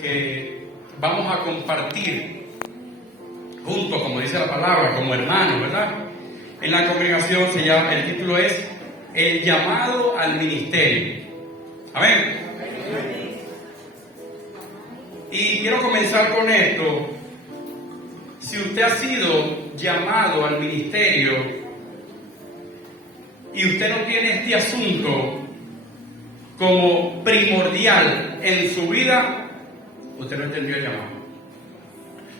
que vamos a compartir juntos, como dice la palabra, como hermanos, ¿verdad? En la congregación el título es El llamado al ministerio. Amén. Y quiero comenzar con esto. Si usted ha sido llamado al ministerio y usted no tiene este asunto como primordial en su vida, usted no entendió el llamado.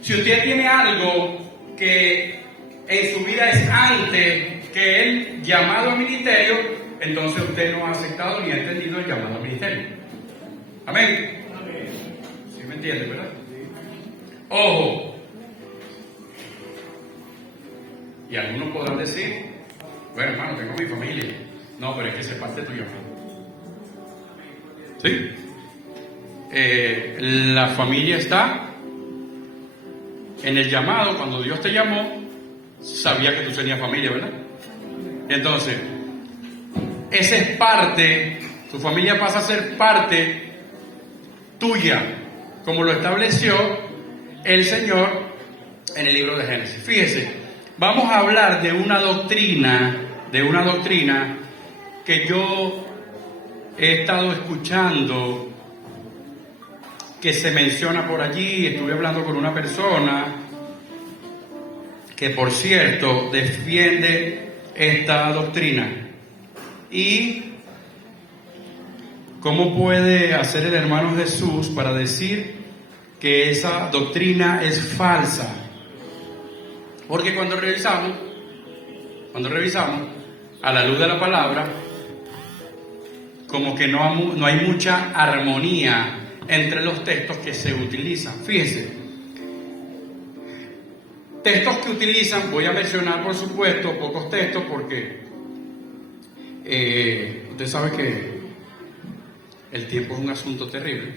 Si usted tiene algo que en su vida es antes que el llamado al ministerio, entonces usted no ha aceptado ni ha entendido el llamado al ministerio. Amén. ¿Sí me entiende, verdad? Ojo. Y algunos podrán decir, bueno, hermano, tengo mi familia. No, pero es que esa es parte tuya. ¿Sí? La familia está en el llamado. Cuando Dios te llamó, sabía que tú tenías familia, ¿verdad? Entonces, esa es parte, tu familia pasa a ser parte tuya, como lo estableció el Señor en el libro de Génesis. Fíjese. Vamos a hablar de una doctrina que yo he estado escuchando, que se menciona por allí. Estuve hablando con una persona que, por cierto, defiende esta doctrina. ¿Y cómo puede hacer el hermano Jesús para decir que esa doctrina es falsa? Porque cuando revisamos a la luz de la palabra, como que no hay mucha armonía entre los textos que se utilizan. Fíjense, textos que utilizan, voy a mencionar por supuesto pocos textos porque usted sabe que el tiempo es un asunto terrible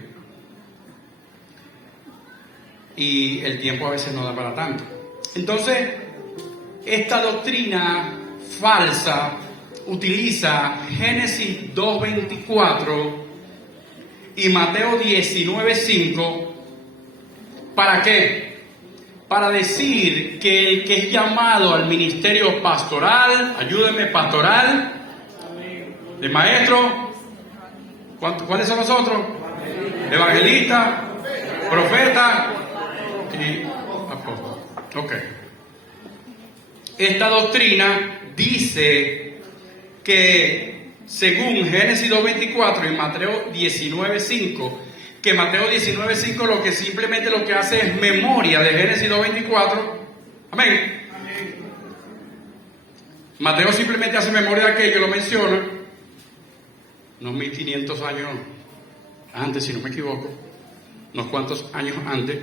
y el tiempo a veces no da para tanto. Entonces, esta doctrina falsa utiliza Génesis 2:24 y Mateo 19:5. ¿Para qué? Para decir que el que es llamado al ministerio pastoral, ayúdenme, pastoral, de maestro, ¿cuáles son los otros? Evangelista, profeta y apóstol. Ok. Esta doctrina dice que según Génesis 2:24 y Mateo 19:5, que Mateo 19:5 lo que hace es memoria de Génesis 2:24. Amén. Mateo simplemente hace memoria de aquello, lo menciona unos 1500 años antes, si no me equivoco, unos cuantos años antes.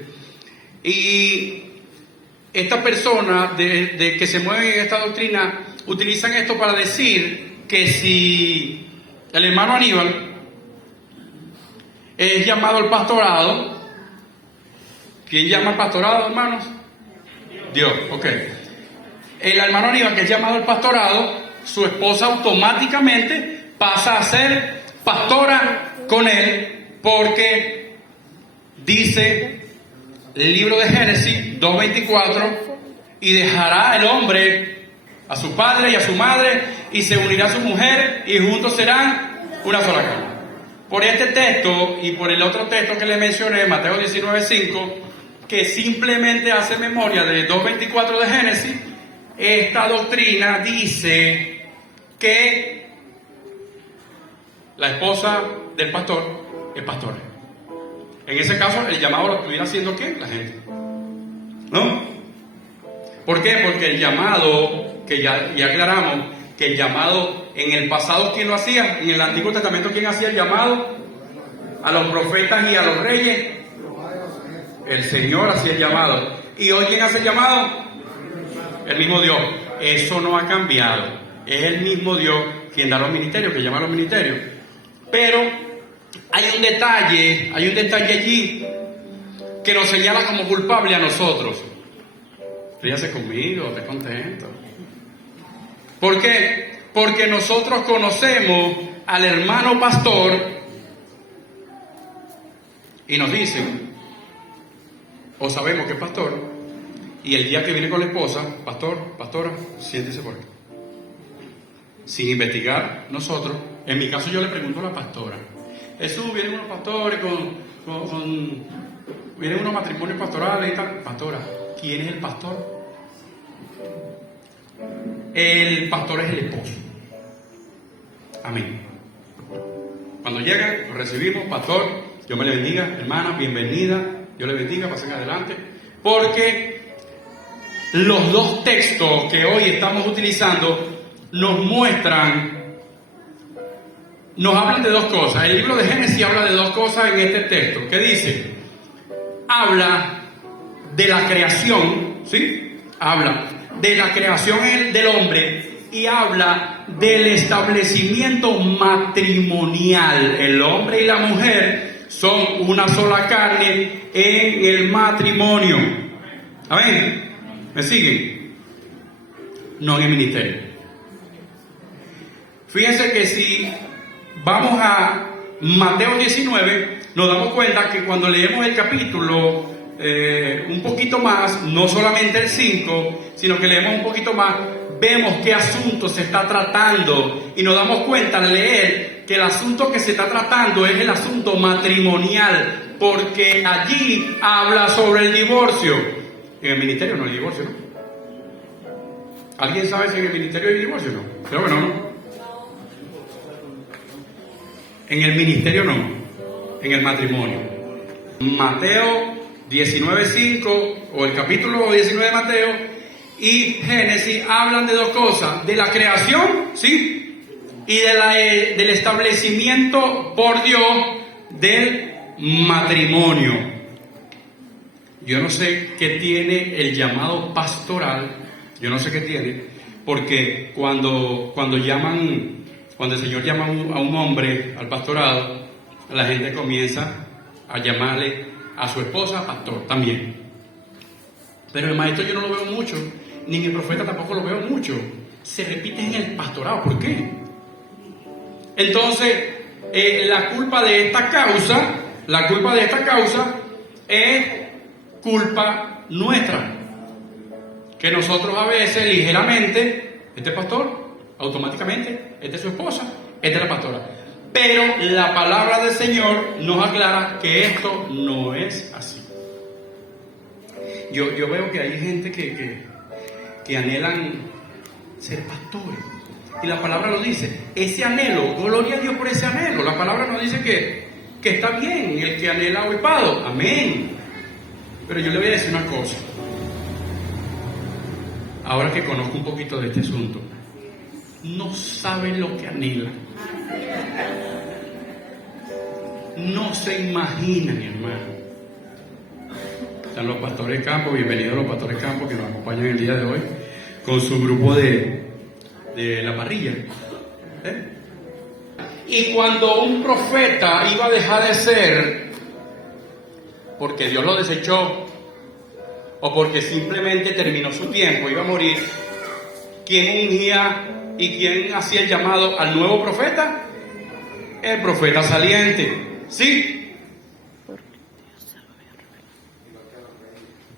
Y esta persona de que se mueven en esta doctrina utilizan esto para decir que si el hermano Aníbal es llamado al pastorado, ¿quién llama al pastorado, hermanos? Dios, ok. El hermano Aníbal que es llamado al pastorado, su esposa automáticamente pasa a ser pastora con él, porque dice el libro de Génesis 2:24, y dejará el hombre a su padre y a su madre y se unirá a su mujer y juntos serán una sola carne. Por este texto y por el otro texto que le mencioné, Mateo 19:5, que simplemente hace memoria de 2:24 de Génesis, esta doctrina dice que la esposa del pastor es pastora. En ese caso, el llamado lo estuviera haciendo ¿quién? La gente. ¿No? ¿Por qué? Porque el llamado, que ya aclaramos, que el llamado en el pasado, ¿quién lo hacía? En el Antiguo Testamento, ¿quién hacía el llamado? A los profetas y a los reyes. El Señor hacía el llamado. ¿Y hoy quién hace el llamado? El mismo Dios. Eso no ha cambiado. Es el mismo Dios quien da los ministerios, que llama a los ministerios. Pero hay un detalle allí que nos señala como culpable a nosotros. Ríase conmigo, esté contento. ¿Por qué? Porque nosotros conocemos al hermano pastor y nos dicen, o sabemos que es pastor, y el día que viene con la esposa, pastor, pastora, siéntese por aquí. Sin investigar nosotros, en mi caso yo le pregunto a la pastora, Jesús, vienen unos pastores vienen unos matrimonios pastorales y tal. Pastora, ¿quién es el pastor? El pastor es el esposo. Amén. Cuando llegan, lo recibimos, pastor, Dios me le bendiga, hermana, bienvenida, Dios le bendiga, pasen adelante. Porque los dos textos que hoy estamos utilizando nos hablan de dos cosas. El libro de Génesis habla de dos cosas en este texto. ¿Qué dice? Habla de la creación, ¿sí? Habla de la creación del hombre y habla del establecimiento matrimonial. El hombre y la mujer son una sola carne en el matrimonio. Amén. ¿Me siguen? No en el ministerio. Fíjense que si vamos a Mateo 19, nos damos cuenta que cuando leemos el capítulo un poquito más, no solamente el 5, sino que leemos un poquito más, vemos qué asunto se está tratando y nos damos cuenta al leer que el asunto que se está tratando es el asunto matrimonial, porque allí habla sobre el divorcio. En el ministerio no hay divorcio, ¿no? ¿Alguien sabe si en el ministerio hay divorcio o no? Creo que no. En el ministerio no, en el matrimonio. Mateo 19:5 o el capítulo 19 de Mateo y Génesis hablan de dos cosas, de la creación, ¿sí? Y del establecimiento por Dios del matrimonio. Yo no sé qué tiene el llamado pastoral, yo no sé qué tiene, porque cuando el Señor llama a un hombre al pastorado, la gente comienza a llamarle a su esposa pastor también. Pero el maestro yo no lo veo mucho, ni en el profeta tampoco lo veo mucho. Se repite en el pastorado. ¿Por qué? Entonces, la culpa de esta causa es culpa nuestra. Que nosotros a veces ligeramente, este pastor, automáticamente, esta es su esposa, esta es la pastora. Pero la palabra del Señor nos aclara que esto no es así. Yo veo que hay gente que anhelan ser pastores. Y la palabra lo dice. Ese anhelo, gloria a Dios por ese anhelo. La palabra nos dice que está bien el que anhela obispado. Amén. Pero yo le voy a decir una cosa. Ahora que conozco un poquito de este asunto. No saben lo que anhelan. No se imaginan, hermano. Están los pastores de campo, bienvenidos a los pastores de campo que nos acompañan el día de hoy con su grupo de la parrilla. Y cuando un profeta iba a dejar de ser, porque Dios lo desechó, o porque simplemente terminó su tiempo, iba a morir, ¿quién ungía y quién hacía el llamado al nuevo profeta? El profeta saliente. ¿Sí?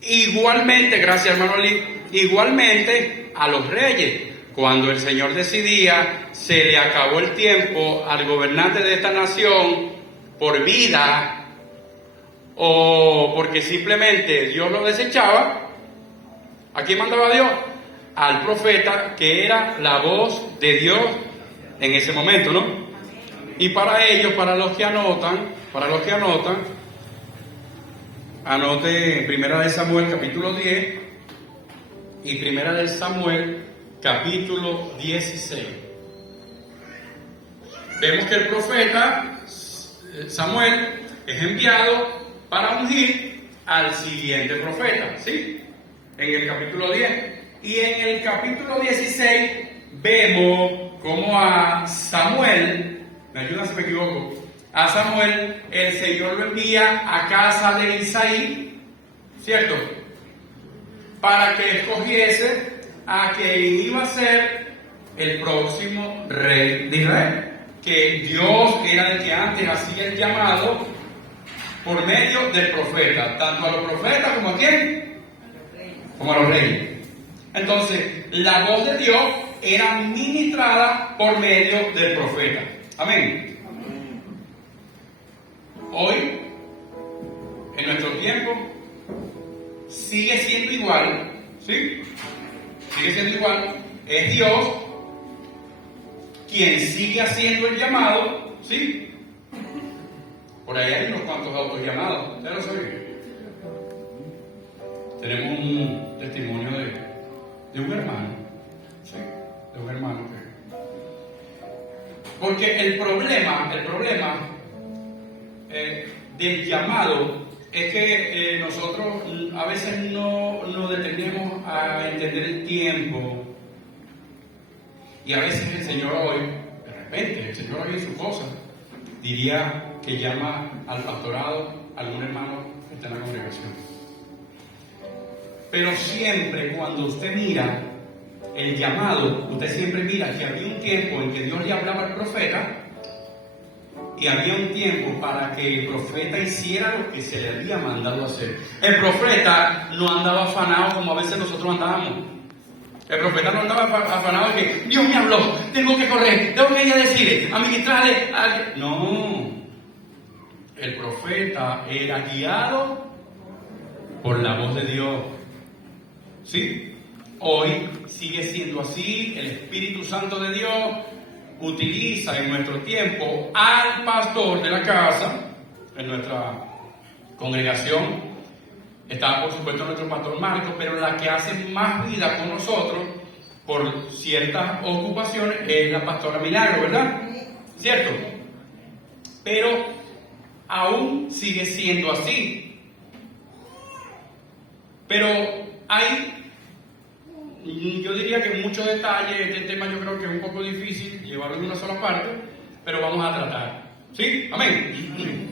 Igualmente, gracias hermano Lee, igualmente a los reyes. Cuando el Señor decidía, se le acabó el tiempo al gobernante de esta nación por vida o porque simplemente Dios lo desechaba. ¿A quién mandaba Dios? Al profeta, que era la voz de Dios en ese momento, ¿no? Y para ellos, para los que anotan, anote Primera de Samuel capítulo 10 y Primera de Samuel capítulo 16. Vemos que el profeta Samuel es enviado para ungir al siguiente profeta, ¿sí? En el capítulo 10. Y en el capítulo 16 vemos cómo a Samuel, me ayudan si me equivoco, a Samuel el Señor lo envía a casa de Isaí, ¿cierto? Para que escogiese a quien iba a ser el próximo rey de Israel. Que Dios era el que antes hacía el llamado por medio del profeta, tanto a los profetas como a quién, como a los reyes. Entonces, la voz de Dios era ministrada por medio del profeta. Amén. Hoy, en nuestro tiempo, sigue siendo igual, ¿sí? Sigue siendo igual. Es Dios quien sigue haciendo el llamado, ¿sí? Por ahí hay unos cuantos autollamados, ¿ustedes lo saben? Tenemos un testimonio de un hermano, ¿sí? De un hermano que... Porque el problema del llamado es que nosotros a veces no nos detenemos a entender el tiempo, y a veces el Señor hoy, de repente, el Señor hoy en su cosa, diría que llama al pastorado a algún hermano que está en la congregación. Pero siempre cuando usted mira el llamado, usted siempre mira que había un tiempo en que Dios le hablaba al profeta, y había un tiempo para que el profeta hiciera lo que se le había mandado hacer. El profeta no andaba afanado como a veces nosotros andábamos. El profeta no andaba afanado de que Dios me habló, tengo que correr, tengo que ir a decirle, a ministrarle. No. El profeta era guiado por la voz de Dios. ¿Sí? Hoy sigue siendo así. El Espíritu Santo de Dios utiliza en nuestro tiempo al pastor de la casa, en nuestra congregación. Está, por supuesto, nuestro pastor Marcos, pero la que hace más vida con nosotros por ciertas ocupaciones es la pastora Milagro, ¿verdad? ¿Cierto? Pero aún sigue siendo así. Pero hay, yo diría que muchos detalles. Este tema yo creo que es un poco difícil llevarlo en una sola parte, pero vamos a tratar. ¿Sí? Amén.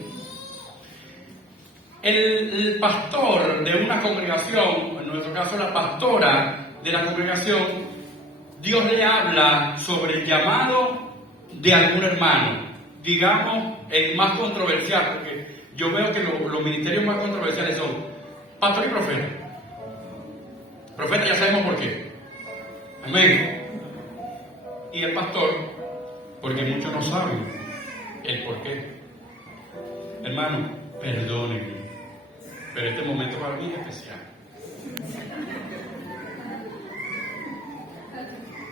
El pastor de una congregación, en nuestro caso la pastora de la congregación, Dios le habla sobre el llamado de algún hermano, digamos el más controversial, porque yo veo que los ministerios más controversiales son pastor y profeta. Profeta ya sabemos por qué. Amén. Y el pastor, porque muchos no saben el por qué. Hermano, perdónenme, pero este momento para mí es especial.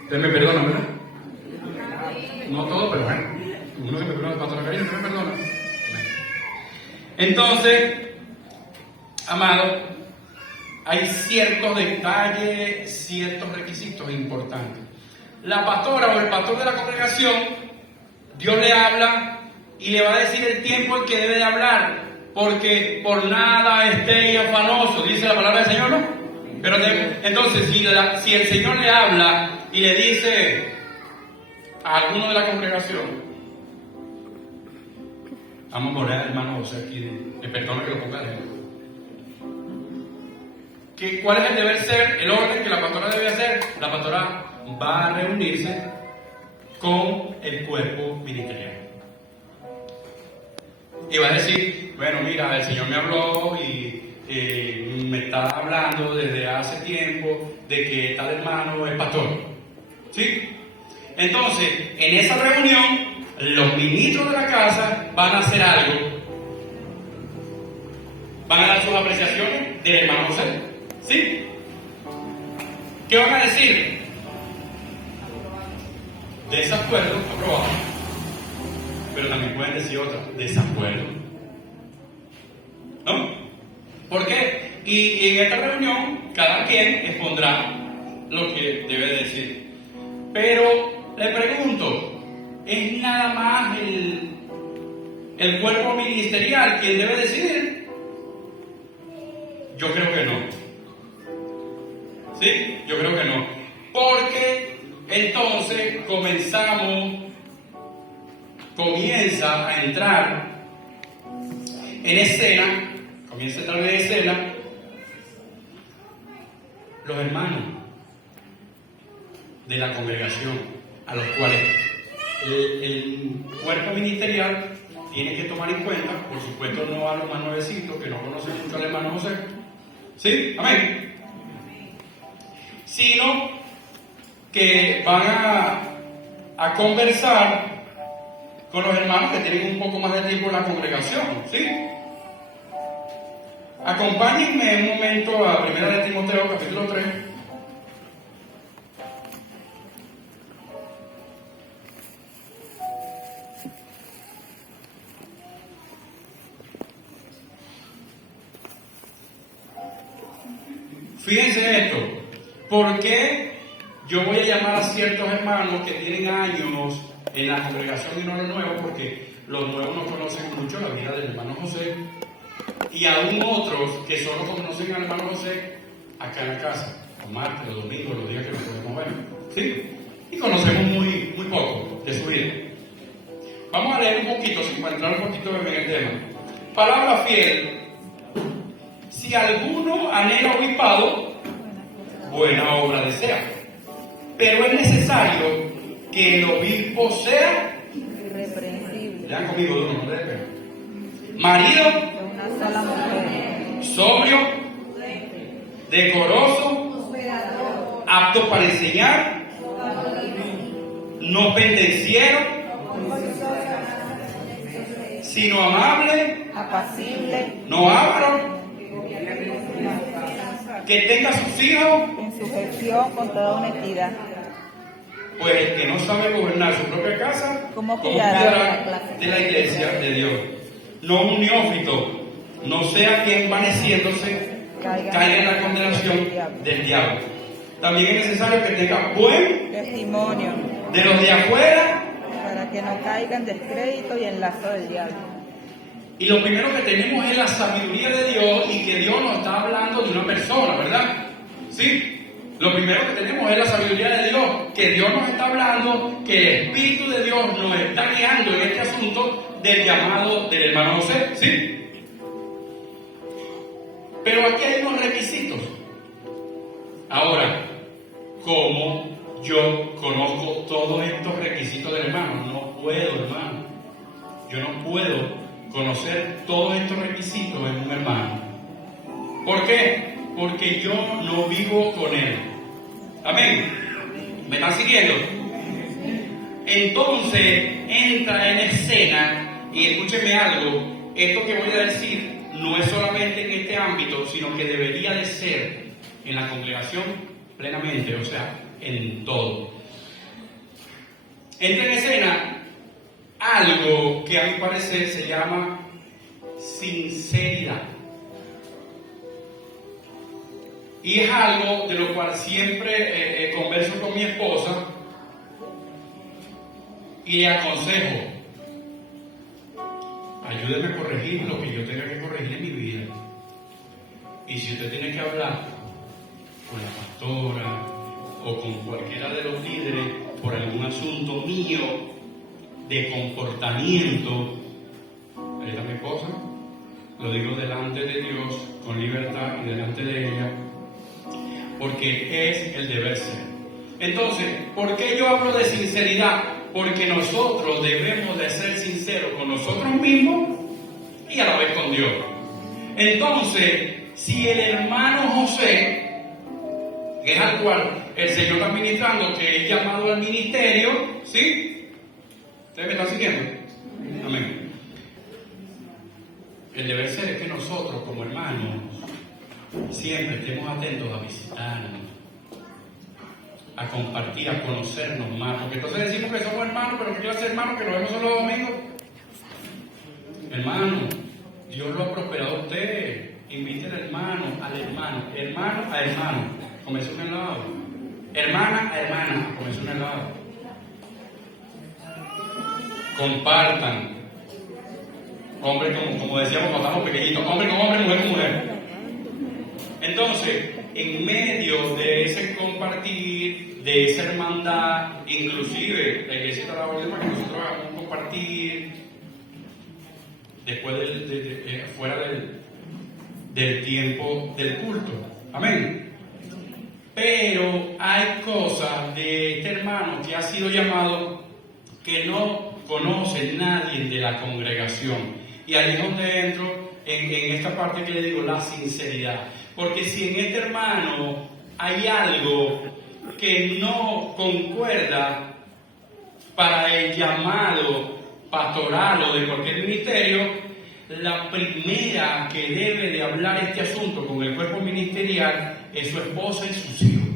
Ustedes me perdonan, ¿verdad? No todo, pero bueno. Uno que me perdona, el pastor Karina, no me perdona. Entonces, amado, hay ciertos detalles, ciertos requisitos importantes. La pastora o el pastor de la congregación, Dios le habla y le va a decir el tiempo en que debe de hablar, porque por nada estéis afanoso, dice la palabra del Señor, ¿no? Pero entonces, si el Señor le habla y le dice a alguno de la congregación, vamos a orar, hermano José, aquí, le perdono que lo ponga lejos. ¿Cuál es el deber ser, el orden que la pastora debe hacer? La pastora va a reunirse con el cuerpo ministerial. Y va a decir, bueno, mira, el Señor me habló y me está hablando desde hace tiempo de que tal hermano es pastor. ¿Sí? Entonces, en esa reunión, los ministros de la casa van a hacer algo. Van a dar sus apreciaciones del hermano José. ¿Sí? ¿Qué van a decir? Desacuerdo, aprobado. Pero también pueden decir otra, desacuerdo. ¿No? ¿Por qué? Y en esta reunión, cada quien expondrá lo que debe decir. Pero le pregunto, ¿es nada más el cuerpo ministerial quien debe decidir? Yo creo que no. ¿Sí? Yo creo que no. Porque entonces comienza a entrar en escena, comienza a entrar en escena los hermanos de la congregación, a los cuales el cuerpo ministerial tiene que tomar en cuenta, por supuesto no a los más nuevecitos que no conocen mucho al hermano José, ¿sí? Amén. Sino que van a conversar con los hermanos que tienen un poco más de tiempo en la congregación, ¿sí? Acompáñenme un momento a 1 de Timoteo, capítulo 3. Fíjense esto, ¿por qué yo voy a llamar a ciertos hermanos que tienen años en la congregación y no los nuevos? Porque los nuevos no conocen mucho la vida del hermano José, y aún otros que solo conocen al hermano José acá en la casa, los martes, los domingos, los días que nos podemos ver, ¿sí? Y conocemos muy poco de su vida. Vamos a leer un poquito, para entrar un poquito en el tema. Palabra fiel. Si alguno anhela obispado, buena obra desea. Pero es necesario que el obispo sea irreprensible. Lean conmigo, no debe. Marido de una sola mujer. Sobrio, decoroso, apto para enseñar, no pendenciero, sino amable, apacible, no avaro, que tenga sus hijos en sujeción con toda honestidad. Pues el que no sabe gobernar su propia casa, ¿cómo cuidará de la iglesia de Dios? No un neófito, no sea que envaneciéndose caiga en la condenación del diablo. También es necesario que tenga buen testimonio de los de afuera, para que no caiga en descrédito y en lazo del diablo. Y lo primero que tenemos es la sabiduría de Dios, y que Dios nos está hablando de una persona, ¿verdad? ¿Sí? Lo primero que tenemos es la sabiduría de Dios, que Dios nos está hablando, que el Espíritu de Dios nos está guiando en este asunto del llamado del hermano José, ¿sí? Pero aquí hay unos requisitos. Ahora, ¿cómo yo conozco todos estos requisitos del hermano? No puedo, hermano. Yo no puedo conocer todos estos requisitos en un hermano. ¿Por qué? Porque yo no vivo con él. Amén. ¿Me están siguiendo? Entonces entra en escena, y escúcheme algo, esto que voy a decir no es solamente en este ámbito, sino que debería de ser en la congregación plenamente, o sea, en todo. Entra en escena algo que a mi parecer se llama sinceridad. Y es algo de lo cual siempre converso con mi esposa y le aconsejo: ayúdeme a corregir lo que yo tenga que corregir en mi vida. Y si usted tiene que hablar con la pastora o con cualquiera de los líderes por algún asunto mío de comportamiento, ahí está mi esposa, lo digo delante de Dios con libertad y delante de ella, porque es el deber ser. Entonces, ¿por qué yo hablo de sinceridad? Porque nosotros debemos de ser sinceros con nosotros mismos y a la vez con Dios. Entonces, si el hermano José, que es al cual el Señor está ministrando, que es llamado al ministerio, ¿sí? ¿Ustedes me están siguiendo? Amén. El deber ser es que nosotros como hermanos siempre estemos atentos a visitarnos, a compartir, a conocernos más, porque entonces decimos que somos hermanos, pero ¿qué clase de hermanos que nos vemos solo los domingos? Hermano, Dios lo ha prosperado a usted. Invite al hermano, hermano a hermano, comerse un helado, hermana a hermana, comerse un helado. Compartan, hombre como decíamos cuando estábamos pequeñitos, hombre con hombre, mujer con mujer. Entonces, en medio de ese compartir, de esa hermandad, inclusive la iglesia está a la orden para que nosotros hagamos un compartir después fuera del tiempo del culto. Amén. Pero hay cosas de este hermano que ha sido llamado que no conoce nadie de la congregación. Y ahí es donde entro en esta parte que le digo, la sinceridad. Porque si en este hermano hay algo que no concuerda para el llamado pastoral o de cualquier ministerio, la primera que debe de hablar este asunto con el cuerpo ministerial es su esposa y sus hijos.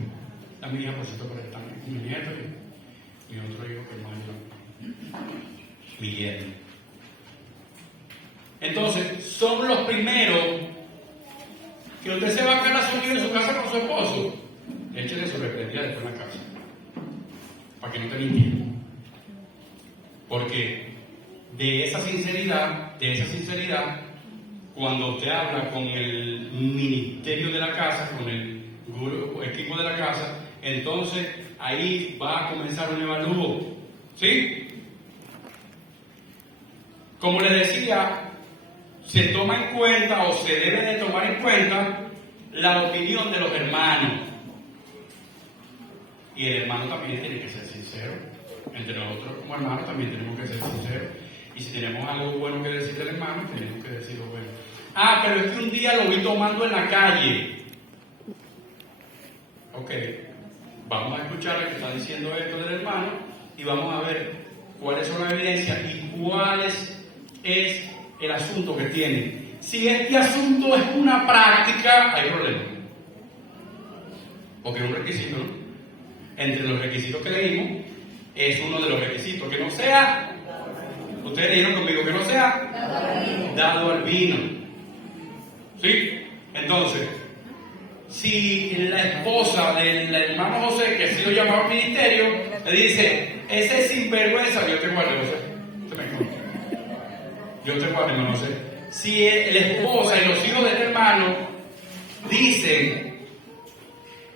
También hija, por cierto, por estar mi nieto y mi otro hijo que es mayor, Miguel. Entonces, son los primeros que usted se va a quedar subido en su casa con su esposo. Échele su reprendida después en la casa, para que no te mintiera. Porque de esa sinceridad, cuando usted habla con el ministerio de la casa, con el equipo de la casa, entonces ahí va a comenzar un evalúo. ¿Sí? Como le decía, se toma en cuenta o se debe de tomar en cuenta la opinión de los hermanos. Y el hermano también tiene que ser sincero. Entre nosotros como hermanos también tenemos que ser sinceros. Y si tenemos algo bueno que decir del hermano, tenemos que decir lo bueno. Ah, pero es que un día lo vi tomando en la calle. Ok, vamos a escuchar lo que está diciendo esto del hermano y vamos a ver cuáles son las evidencias y cuál es el asunto que tiene. Si este asunto es una práctica, hay problema. Porque es un requisito, ¿no? Entre los requisitos que leímos, es uno de los requisitos. Que no sea, ustedes dijeron conmigo, que no sea dado al vino. ¿Sí? Entonces, si la esposa del hermano José, que ha sido llamado al ministerio, le dice, ese es sinvergüenza, yo te guardo, José. Yo te guardo, hermano José. Si la esposa y los hijos de este hermano dicen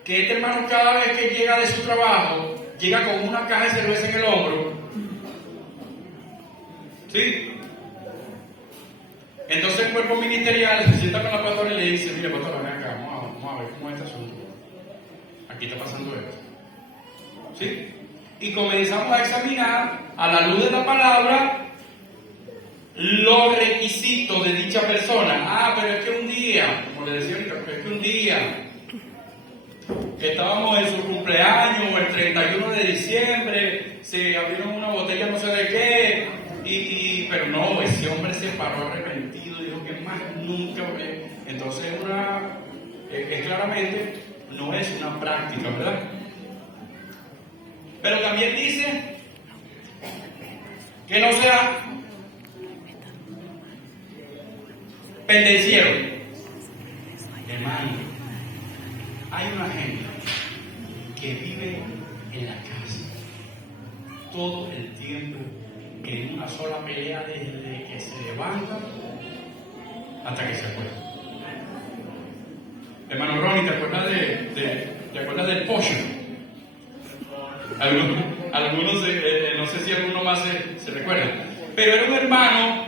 que este hermano cada vez que llega de su trabajo, llega con una caja de cerveza en el hombro, ¿sí? Entonces el cuerpo ministerial se sienta con la pastora y le dice, mira pastora, ven acá, vamos a ver cómo es este asunto. Aquí está pasando esto. ¿Sí? Y comenzamos a examinar a la luz de la palabra los requisitos de dicha persona. Ah, pero es que un día, como le decía ahorita, pero es que un día que estábamos en su cumpleaños o el 31 de diciembre, se abrieron una botella no sé de qué, pero no, ese hombre se paró arrepentido, dijo que más nunca. Entonces claramente no es una práctica, ¿verdad? Pero también dice que no sea pendenciero. Hermano, hay una gente que vive en la casa todo el tiempo en una sola pelea desde que se levanta hasta que se acuesta. Hermano Ronnie, ¿te acuerdas del pollo? Algunos no sé si alguno más se recuerda, pero era un hermano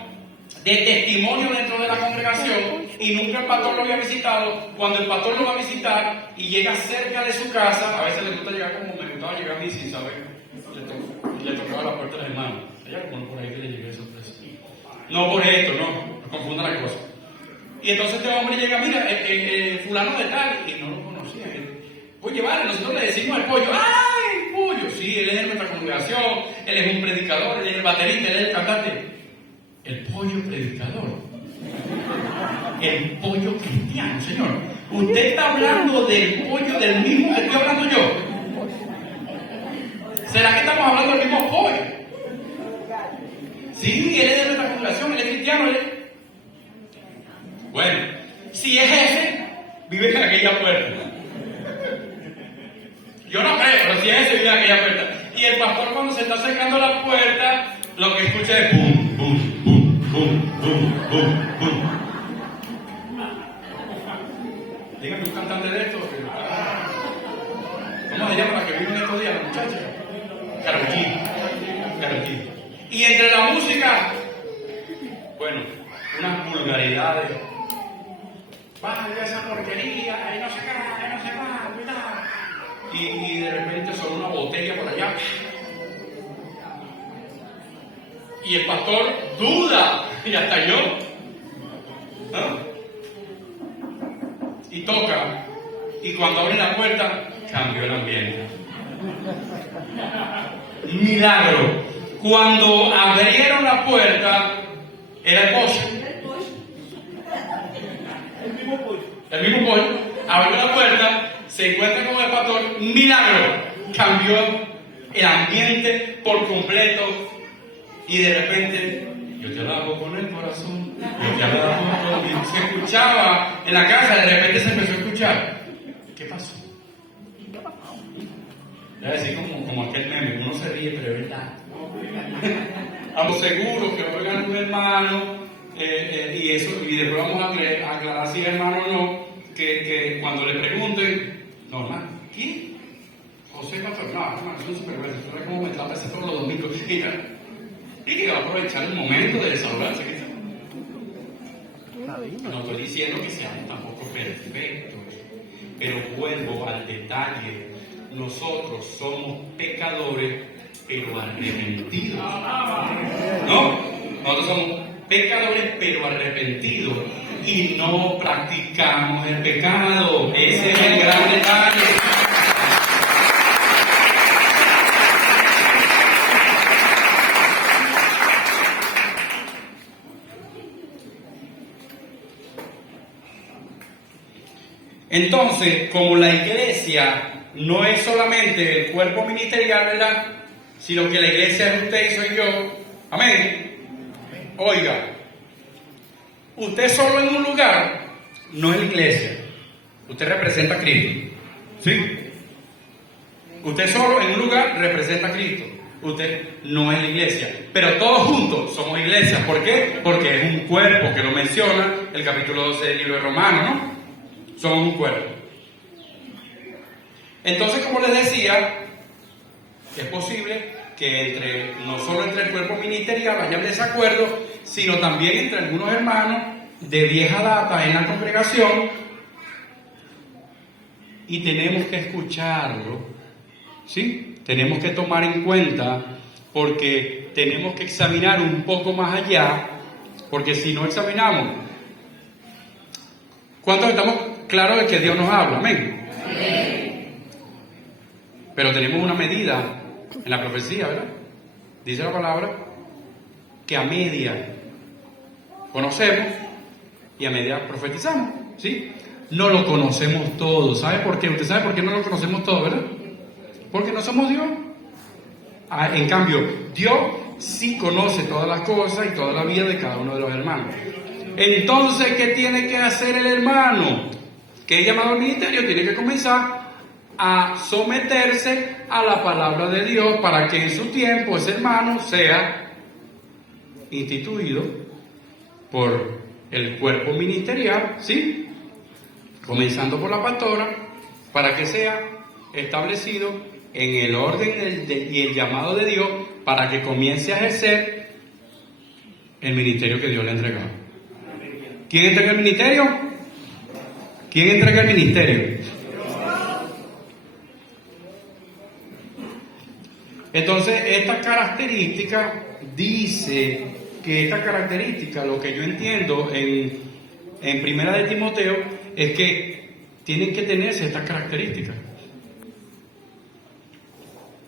de testimonio dentro de la congregación y nunca el pastor lo había visitado. Cuando el pastor lo va a visitar y llega cerca de su casa, a veces le gusta llegar como me gustaba llegar a mí sin saber, le tocaba la puerta del hermano. Ella como por ahí que le llegué de sorpresa. No por esto, no confunda la cosa. Y entonces este hombre llega, mira, fulano de tal, y no lo conocía. Oye, vale, nosotros le decimos al pollo, ¡ay, pollo! Sí, él es de nuestra congregación, él es un predicador, él es el baterista, él es el cantante. El pollo predicador. El pollo cristiano, señor. Usted está hablando del pollo del mismo que estoy hablando yo. ¿Será que estamos hablando del mismo pollo? Sí, él es de nuestra congregación, él es cristiano, Bueno, si es ese, vive en aquella puerta. Yo no creo, pero si es ese, vive en aquella puerta. Y el pastor cuando se está acercando a la puerta, lo que escucha es bum, bum, bum, bum, bum, bum, bum. Dígame un cantante de esto. ¿Cómo se llama la que vive en estos días, la muchacha? Karol G. Y entre la música, bueno, unas vulgaridades. Baja de esa porquería, ahí no se cae, ahí no se va, cuidado. Y de repente son una botella por allá. Y el pastor duda, y hasta yo. ¿No? Y toca, y cuando abre la puerta, cambió el ambiente. Milagro. Cuando abrieron la puerta, era el pollo. El mismo pollo. Abrió la puerta, se encuentra con el pastor. Milagro. Cambió el ambiente por completo. Y de repente, yo te alabo con el corazón. Yo te alabo con el... Se escuchaba en la casa, de repente se empezó a escuchar. ¿Qué pasó? Es decir, como aquel meme, uno se ríe, pero es verdad. Estamos seguros que oigan un hermano, y después vamos a aclarar si es hermano o no, que cuando le pregunten, normal, ¿quién? José Pastor, no, hermano, es un superverso, ¿sabes cómo me trata todos los domingos? Y que va a aprovechar el momento de desahogarse. No estoy diciendo que seamos tampoco perfectos, pero vuelvo al detalle. Nosotros somos pecadores, pero arrepentidos. ¿No? Nosotros somos pecadores, pero arrepentidos. Y no practicamos el pecado. Ese es el gran detalle. Entonces, como la iglesia no es solamente el cuerpo ministerial, ¿verdad? Sino que la iglesia es usted y soy yo. Amén. Oiga, usted solo en un lugar no es la iglesia. Usted representa a Cristo. ¿Sí? Usted solo en un lugar representa a Cristo. Usted no es la iglesia. Pero todos juntos somos iglesia. ¿Por qué? Porque es un cuerpo, que lo menciona el capítulo 12 del libro de Romanos, ¿no? Somos un cuerpo. Entonces, como les decía, es posible que no solo entre el cuerpo ministerial haya desacuerdo, sino también entre algunos hermanos de vieja data en la congregación, y tenemos que escucharlo, ¿sí? Tenemos que tomar en cuenta, porque tenemos que examinar un poco más allá, porque si no examinamos, ¿cuántos estamos claros de que Dios nos habla? Amén. Pero tenemos una medida en la profecía, ¿verdad? Dice la palabra que a media conocemos y a media profetizamos, ¿sí? No lo conocemos todo. ¿Sabe por qué? Usted sabe por qué no lo conocemos todo, ¿verdad? Porque no somos Dios. En cambio, Dios sí conoce todas las cosas y toda la vida de cada uno de los hermanos. Entonces, ¿qué tiene que hacer el hermano que es llamado al ministerio? Tiene que comenzar a someterse a la palabra de Dios para que en su tiempo ese hermano sea instituido por el cuerpo ministerial, ¿sí? Comenzando por la pastora, para que sea establecido en el orden y el llamado de Dios, para que comience a ejercer el ministerio que Dios le ha entregado. ¿Quién entrega el ministerio? ¿Quién entrega el ministerio? Entonces, esta característica dice que esta característica, lo que yo entiendo en Primera de Timoteo, es que tienen que tenerse estas características.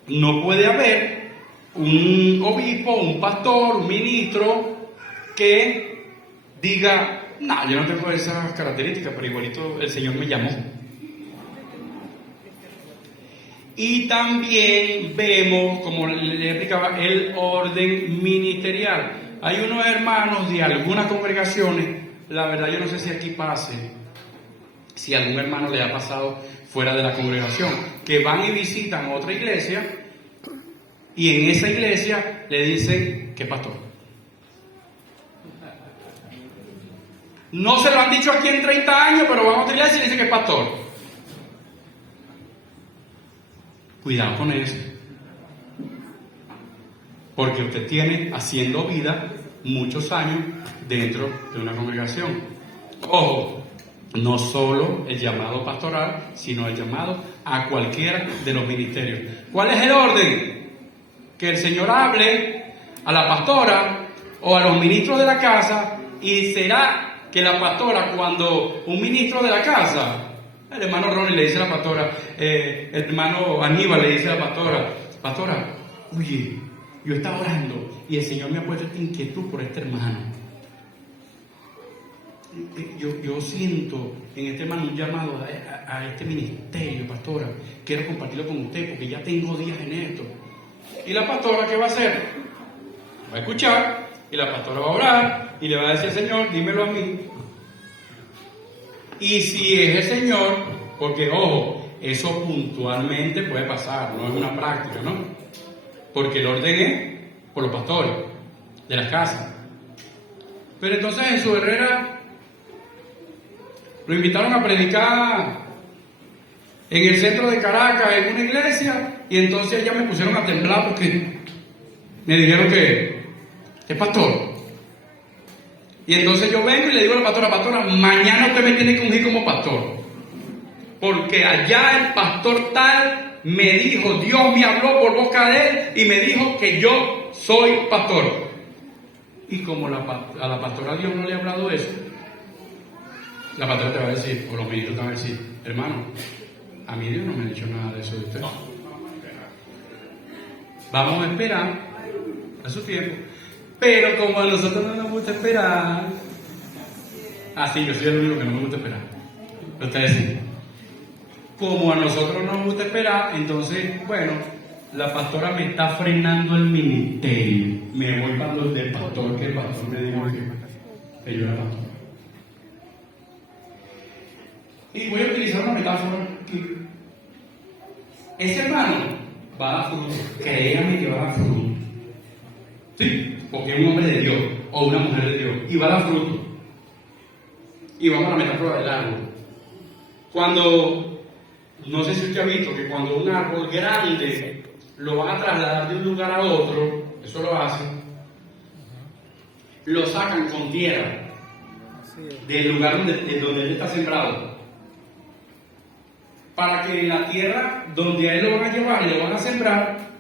No puede haber un obispo, un pastor, un ministro que diga, no, yo no tengo esas características, pero igualito el Señor me llamó. Y también vemos, como le explicaba, el orden ministerial. Hay unos hermanos de algunas congregaciones, la verdad yo no sé si aquí pase, si algún hermano le ha pasado fuera de la congregación, que van y visitan otra iglesia y en esa iglesia le dicen que pastor. No se lo han dicho aquí en 30 años, pero van a otra iglesia y le dicen que es pastor. Cuidado con eso, porque usted tiene haciendo vida muchos años dentro de una congregación. Ojo, no solo el llamado pastoral, sino el llamado a cualquiera de los ministerios. ¿Cuál es el orden? Que el Señor hable a la pastora o a los ministros de la casa, y será que la pastora, cuando un ministro de la casa, el hermano Ronnie le dice a la pastora, el hermano Aníbal le dice a la pastora, oye, yo estaba orando y el Señor me ha puesto esta inquietud por este hermano. Yo siento en este hermano un llamado a este ministerio, pastora. Quiero compartirlo con usted porque ya tengo días en esto. Y la pastora, ¿qué va a hacer? Va a escuchar y la pastora va a orar y le va a decir, Señor, dímelo a mí. Y si es el Señor, porque ojo, eso puntualmente puede pasar, no es una práctica, ¿no? Porque el orden es por los pastores de las casas. Pero entonces en su Herrera lo invitaron a predicar en el centro de Caracas, en una iglesia, y entonces ya me pusieron a temblar porque me dijeron que es pastor. Y entonces yo vengo y le digo a la pastora, mañana usted me tiene que ungir como pastor, porque allá el pastor tal me dijo, Dios me habló por boca de él y me dijo que yo soy pastor. Y como a la pastora Dios no le ha hablado eso, la pastora te va a decir, o los ministros te van a decir, hermano, a mí Dios no me ha dicho nada de eso de usted. Vamos a esperar a su tiempo. Pero como a nosotros no nos gusta esperar, así yo soy el único que no me gusta esperar. Ustedes sí. Como a nosotros no nos gusta esperar, entonces, bueno, la pastora me está frenando el ministerio. Me voy para los del pastor, que el pastor me dijo que yo era pastor. Y voy a utilizar una metáfora aquí. Ese hermano va a dar fruto, créame que va a dar fruto. ¿Sí? Porque es un hombre de Dios o una mujer de Dios y va a dar fruto. Y vamos a la metáfora del árbol. Cuando, no sé si usted ha visto que cuando un árbol grande lo van a trasladar de un lugar a otro, eso lo hacen, lo sacan con tierra del lugar donde él está sembrado, para que en la tierra donde a él lo van a llevar y lo van a sembrar,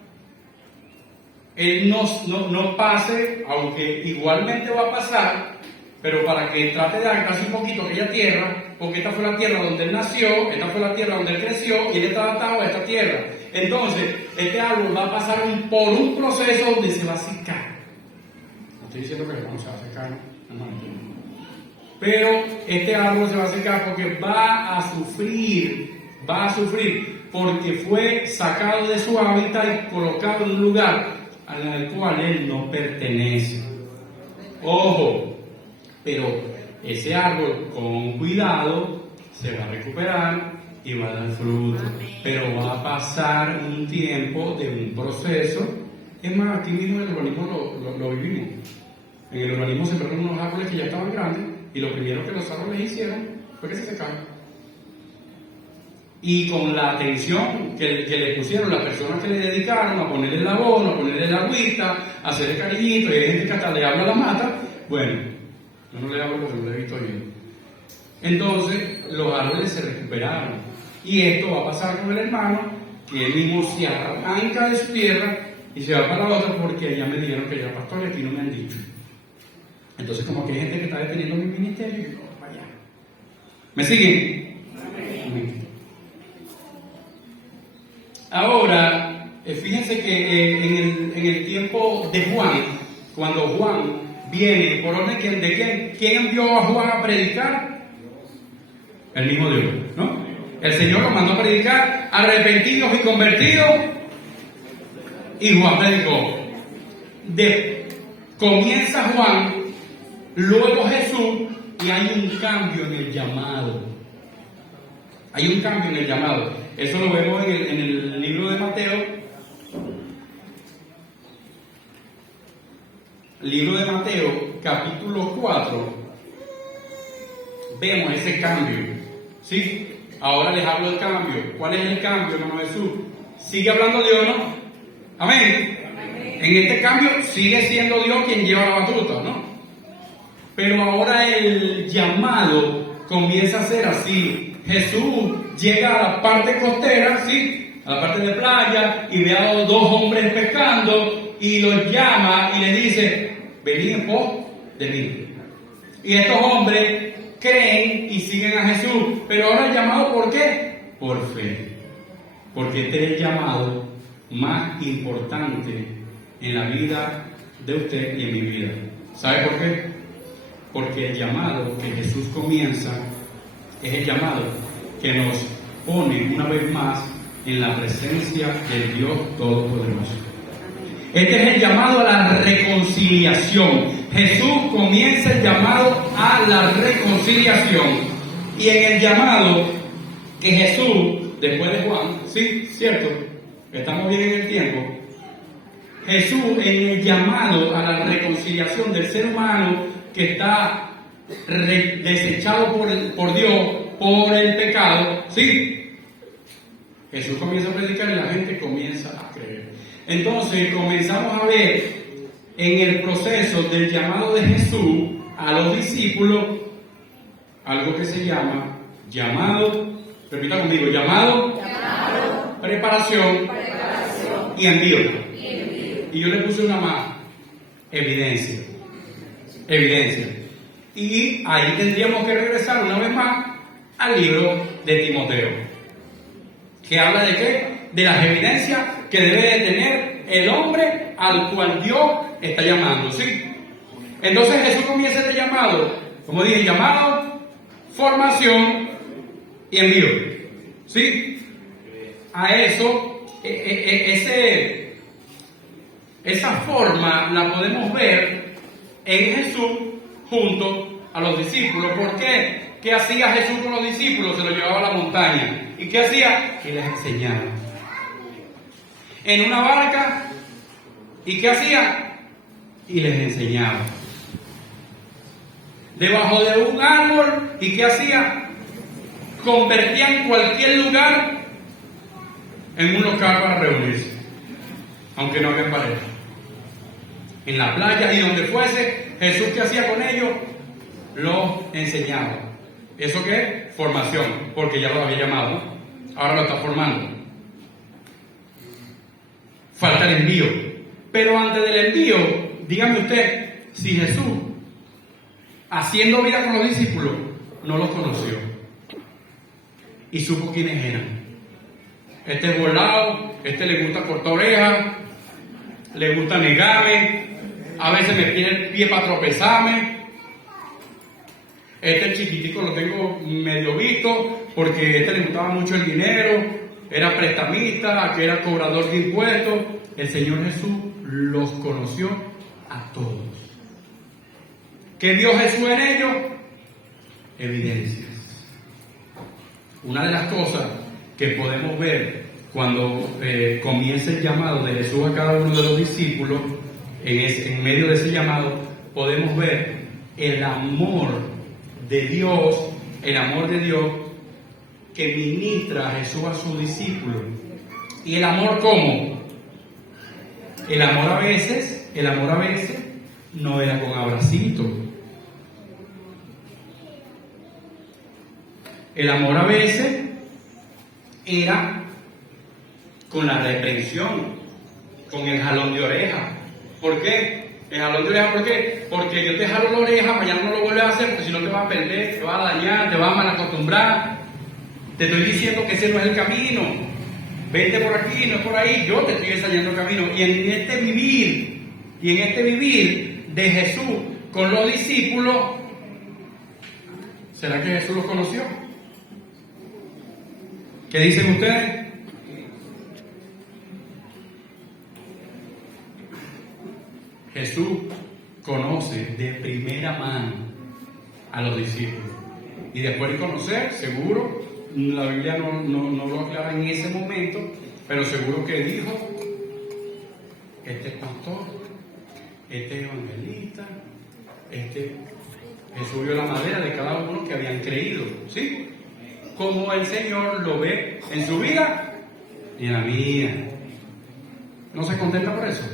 él no pase, aunque igualmente va a pasar, pero para que trate de anclarse un poquito aquella tierra, porque esta fue la tierra donde él nació, esta fue la tierra donde él creció y él está adaptado a esta tierra. Entonces, este árbol va a pasar por un proceso donde se va a secar. No estoy diciendo que no se va a secar, hermano. Pero este árbol se va a secar porque va a sufrir, porque fue sacado de su hábitat y colocado en un lugar al cual él no pertenece. Ojo, pero ese árbol con cuidado se va a recuperar y va a dar fruto, pero va a pasar un tiempo de un proceso. Es más, aquí mismo en el urbanismo lo vivimos. En el urbanismo sembraron unos árboles que ya estaban grandes y lo primero que los árboles hicieron fue que se secaron. Y con la atención que le pusieron las personas que le dedicaron a ponerle el abono, a ponerle el agüita, a hacerle cariñito, y hay gente que hasta le habla a la mata, bueno, yo no le hablo porque no lo he visto bien. Entonces, los árboles se recuperaron. Y esto va a pasar con el hermano, que él mismo se arranca de su tierra y se va para la otra porque allá me dijeron que era pastor y aquí no me han dicho. Entonces, como que hay gente que está deteniendo mi ministerio y yo, vaya. ¿Me siguen? Amén. Ahora, fíjense que en el tiempo de Juan, cuando Juan viene, ¿por orden de quién envió a Juan a predicar? El mismo Dios, ¿no? El Señor lo mandó a predicar, arrepentidos y convertidos, y Juan predicó. Comienza Juan, luego Jesús, y hay un cambio en el llamado. Hay un cambio en el llamado. Eso lo vemos en el libro de Mateo. Libro de Mateo, capítulo 4. Vemos ese cambio. ¿Sí? Ahora les hablo del cambio. ¿Cuál es el cambio, hermano Jesús? ¿Sigue hablando Dios, no? Amén. En este cambio sigue siendo Dios quien lleva la batuta, ¿no? Pero ahora el llamado comienza a ser así. Jesús llega a la parte costera, ¿sí? A la parte de playa, y ve a dos hombres pescando, y los llama y les dice, venid en pos de mí. Y estos hombres creen y siguen a Jesús, pero ahora el llamado, ¿por qué? Por fe. Porque este es el llamado más importante en la vida de usted y en mi vida. ¿Sabe por qué? Porque el llamado que Jesús comienza es el llamado que nos pone una vez más en la presencia del Dios Todopoderoso. Este es el llamado a la reconciliación. Jesús comienza el llamado a la reconciliación. Y en el llamado que Jesús, después de Juan, sí, cierto, estamos bien en el tiempo. Jesús en el llamado a la reconciliación del ser humano que está desechado por Dios, por el pecado, sí. Jesús comienza a predicar y la gente comienza a creer. Entonces comenzamos a ver en el proceso del llamado de Jesús a los discípulos algo que se llama llamado, repita conmigo, llamado, preparación y envío. Y yo le puse una más, evidencia. Y ahí tendríamos que regresar una vez más al libro de Timoteo, que habla de qué? De las evidencias que debe de tener el hombre al cual Dios está llamando, ¿sí? Entonces Jesús comienza este llamado, como dije, llamado, formación y envío, ¿sí? A eso, esa forma la podemos ver en Jesús junto a los discípulos. ¿Por qué? ¿Qué hacía Jesús con los discípulos? Se los llevaba a la montaña. ¿Y qué hacía? Y les enseñaba. En una barca. ¿Y qué hacía? Y les enseñaba. Debajo de un árbol. ¿Y qué hacía? Convertía en cualquier lugar en un local para reunirse, aunque no había pareja. En la playa y donde fuese, Jesús, ¿qué hacía con ellos? Los enseñaba. ¿Eso qué es? Formación, porque ya lo había llamado, ahora lo está formando. Falta el envío. Pero antes del envío, dígame usted, si Jesús, haciendo vida con los discípulos, no los conoció y supo quiénes eran. Este es volado, este le gusta cortar orejas, le gusta negarme, a veces me tiene el pie para tropezarme. Este chiquitico lo tengo medio visto porque este le gustaba mucho el dinero, era prestamista, aquel era cobrador de impuestos. El Señor Jesús los conoció a todos. ¿Qué vio Jesús en ellos? Evidencias. Una de las cosas que podemos ver cuando comienza el llamado de Jesús a cada uno de los discípulos, en medio de ese llamado, podemos ver el amor de Dios que ministra a Jesús a sus discípulos. ¿Y el amor cómo? El amor a veces no era con abracito. El amor a veces era con la reprensión, con el jalón de oreja. ¿Por qué? El jalón de oreja, ¿por qué? Porque yo te jalo la oreja, mañana no lo vuelves a hacer, porque si no te vas a perder, te vas a dañar, te vas a mal acostumbrar. Te estoy diciendo que ese no es el camino. Vete por aquí, no es por ahí. Yo te estoy enseñando el camino. Y en este vivir de Jesús con los discípulos, ¿será que Jesús los conoció? ¿Qué dicen ustedes? Jesús conoce de primera mano a los discípulos. Y después de conocer, seguro, la Biblia no lo aclara en ese momento, pero seguro que dijo, este es pastor, este es evangelista, Jesús vio la madera de cada uno que habían creído, ¿sí? Como el Señor lo ve en su vida y en la mía. ¿No se contenta por eso?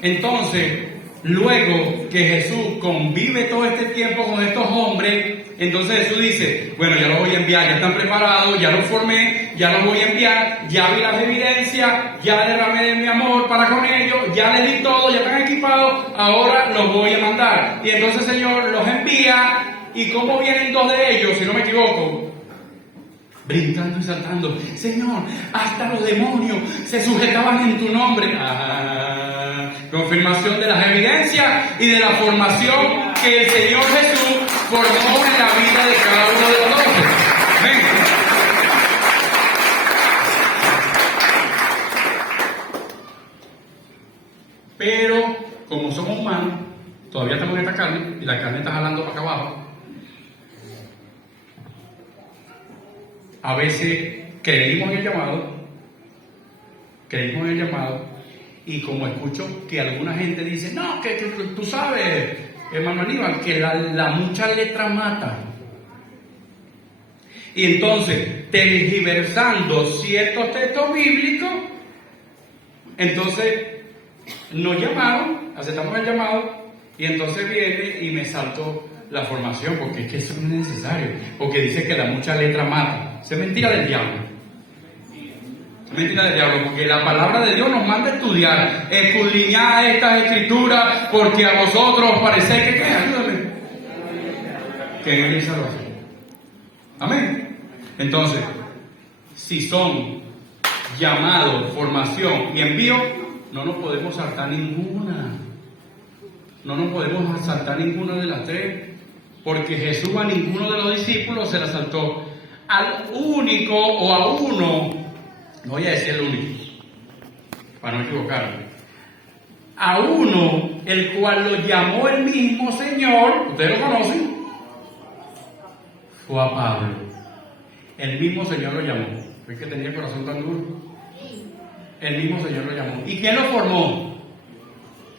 Entonces, luego que Jesús convive todo este tiempo con estos hombres, entonces Jesús dice, bueno, ya los voy a enviar, ya están preparados, ya los formé, ya los voy a enviar, ya vi las evidencias, ya derramé de mi amor para con ellos, ya les di todo, ya están equipados, ahora los voy a mandar. Y entonces el Señor los envía, y ¿cómo vienen dos de ellos, si no me equivoco? Brincando y saltando. Señor, hasta los demonios se sujetaban en tu nombre. Confirmación de las evidencias y de la formación que el Señor Jesús formó en la vida de cada uno de los 12. Amén. Pero como somos humanos, todavía estamos en esta carne y la carne está jalando para acá abajo. A veces creímos en el llamado, y como escucho que alguna gente dice, no, que tú sabes, hermano Aníbal, que la mucha letra mata. Y entonces, tergiversando ciertos textos bíblicos, entonces nos llamaron, aceptamos el llamado, y entonces viene y me saltó la formación, porque es que eso no es necesario, porque dice que la mucha letra mata. Eso es mentira del diablo. Es mentira del diablo, porque la palabra de Dios nos manda a estudiar, escudriñad estas escrituras, porque a vosotros parecéis que ¿qué? Ayúdame. Que en él hay salvación. Amén. Entonces, si son llamados, formación y envío, no nos podemos saltar ninguna. No nos podemos saltar ninguna de las tres, porque Jesús a ninguno de los discípulos se la saltó. Al único o a uno, no voy a decir el único, para no equivocarme, a uno, el cual lo llamó el mismo Señor, ustedes lo conocen, fue a Pablo. El mismo Señor lo llamó. ¿Ves que tenía el corazón tan duro? El mismo Señor lo llamó. ¿Y quién lo formó?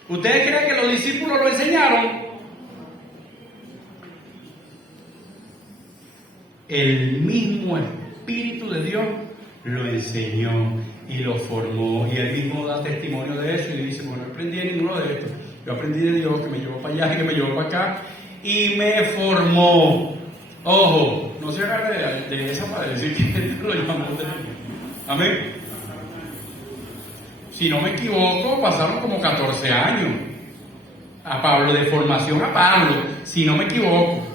¿Ustedes creen que los discípulos lo enseñaron? El mismo Espíritu de Dios lo enseñó y lo formó, y él mismo da testimonio de eso y dice, bueno, no aprendí de ninguno de estos, yo aprendí de Dios que me llevó para allá y que me llevó para acá y me formó. Ojo, no se agarre de esa para decir que lo llamamos de Dios. Amén. Si no me equivoco, pasaron como 14 años a Pablo, de formación a Pablo, si no me equivoco.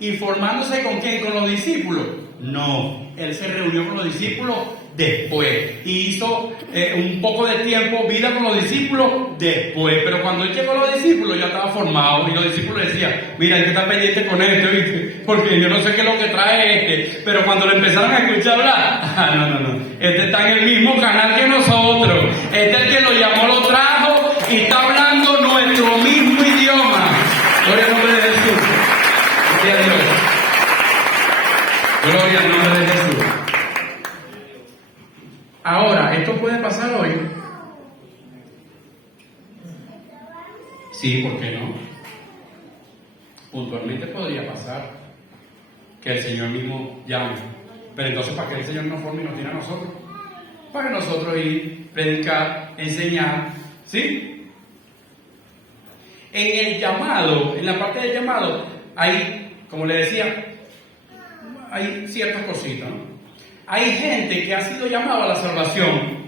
¿Y formándose con quién? ¿Con los discípulos? No, él se reunió con los discípulos después. Y hizo un poco de tiempo vida con los discípulos después. Pero cuando él llegó a los discípulos ya estaba formado. Y los discípulos decían, mira, hay que estar pendiente con esto, ¿viste? Porque yo no sé qué es lo que trae este. Pero cuando lo empezaron a escuchar hablar, no. Este está en el mismo canal que nosotros. Este es el que lo llamó, lo trajo y está hablando nuestro mismo idioma. Gloria al nombre de Jesús. Gloria a Dios. Gloria al nombre de Jesús. Ahora, ¿esto puede pasar hoy? Sí, ¿por qué no? Puntualmente podría pasar que el Señor mismo llame. Pero entonces, ¿para qué el Señor nos forme y nos tiene a nosotros? Para nosotros ir, predicar, enseñar, ¿sí? En el llamado, en la parte del llamado, hay, como le decía, hay ciertas cositas, ¿no? Hay gente que ha sido llamada a la salvación.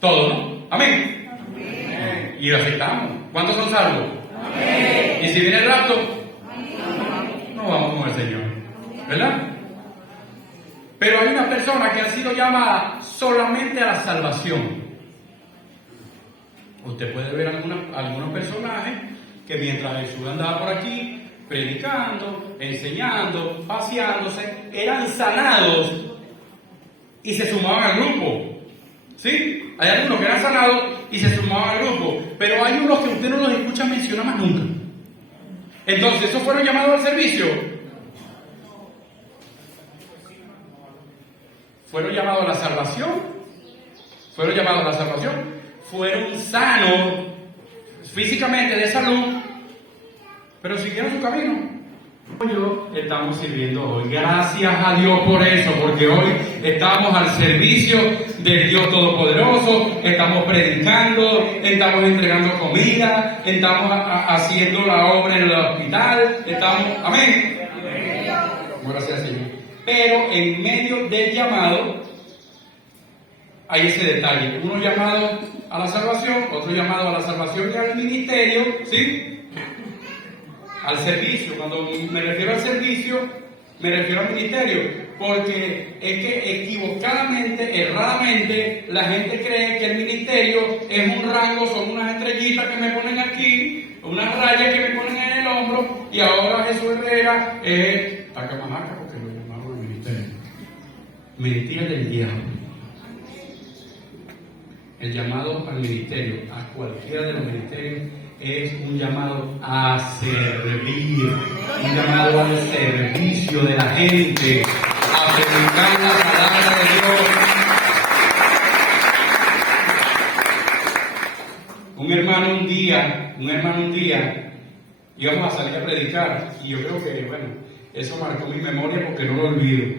Todo, ¿no? Amén. Amén. Y lo aceptamos. ¿Cuántos son salvos? Amén. Y si viene el rapto, no vamos con el Señor, ¿verdad? Pero hay una persona que ha sido llamada solamente a la salvación. Usted puede ver algunos personajes que mientras Jesús andaba por aquí predicando, enseñando, paseándose, eran sanados y se sumaban al grupo. ¿Sí? Hay algunos que eran sanados y se sumaban al grupo, pero hay unos que usted no los escucha mencionar más nunca. Entonces, ¿esos fueron llamados al servicio? ¿Fueron llamados a la salvación? ¿Fueron llamados a la salvación? ¿Fueron sanos físicamente, de salud, pero siguieron su camino? Yo estamos sirviendo hoy. Gracias a Dios por eso, porque hoy estamos al servicio del Dios Todopoderoso, estamos predicando, estamos entregando comida, estamos haciendo la obra en el hospital, estamos, amén. Gracias, Señor. Pero en medio del llamado hay ese detalle. Uno llamado a la salvación, otro llamado a la salvación y al ministerio, ¿sí? Al servicio. Cuando me refiero al servicio, me refiero al ministerio, porque es que equivocadamente, erradamente, la gente cree que el ministerio es un rango, son unas estrellitas que me ponen aquí, unas rayas que me ponen en el hombro, y ahora Jesús Herrera es tacamajaca porque lo llamaron el ministerio. Mentira del diablo. El llamado al ministerio, a cualquiera de los ministerios, es un llamado a servir, un llamado al servicio de la gente, a predicar la palabra de Dios. Un hermano un día, íbamos a salir a predicar, y yo creo que, bueno, eso marcó mi memoria porque no lo olvido.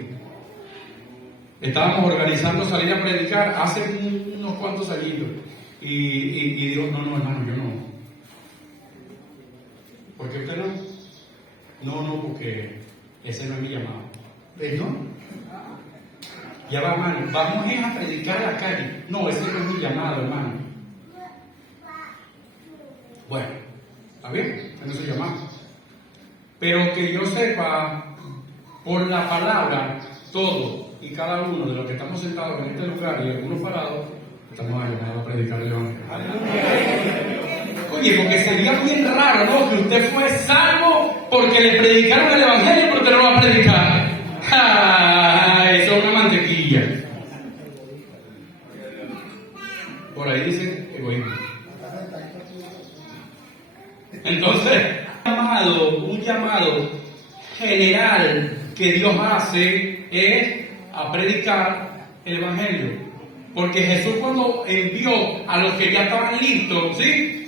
Estábamos organizando salir a predicar hace unos cuantos años, y digo, no, hermano, yo no. ¿Por qué usted no? No, porque ese no es mi llamado. ¿No? Ya va, hermano, vamos a predicar a la calle. No, ese no es mi llamado, hermano. Bueno, ¿está bien? Ese no es el llamado. Pero que yo sepa, por la palabra, todo y cada uno de los que estamos sentados en este lugar y algunos parados, estamos llamados a predicar el Evangelio. Oye, porque sería bien raro, ¿no? Que usted fue salvo porque le predicaron el Evangelio, pero usted no lo va a predicar. ¡Ah! Eso es una mantequilla. Por ahí dice egoísmo. Entonces, un llamado general que Dios hace es a predicar el Evangelio. Porque Jesús, cuando envió a los que ya estaban listos, ¿sí?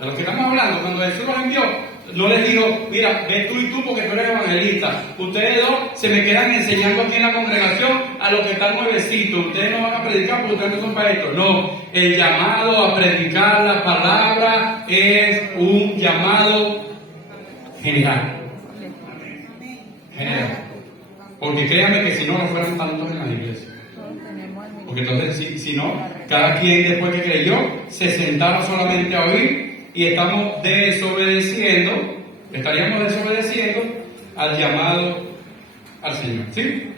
A los que estamos hablando, cuando Jesús los envió, no les dijo, mira, ve tú y tú porque tú eres evangelista. Ustedes dos se me quedan enseñando aquí en la congregación a los que están nuevecitos. Ustedes no van a predicar porque ustedes no son para esto. No, el llamado a predicar la palabra es un llamado general. General. Porque créanme que si no fueran tantos en las iglesias. Porque entonces, si no, cada quien después que creyó se sentaba solamente a oír y estaríamos desobedeciendo al llamado al Señor. ¿Sí?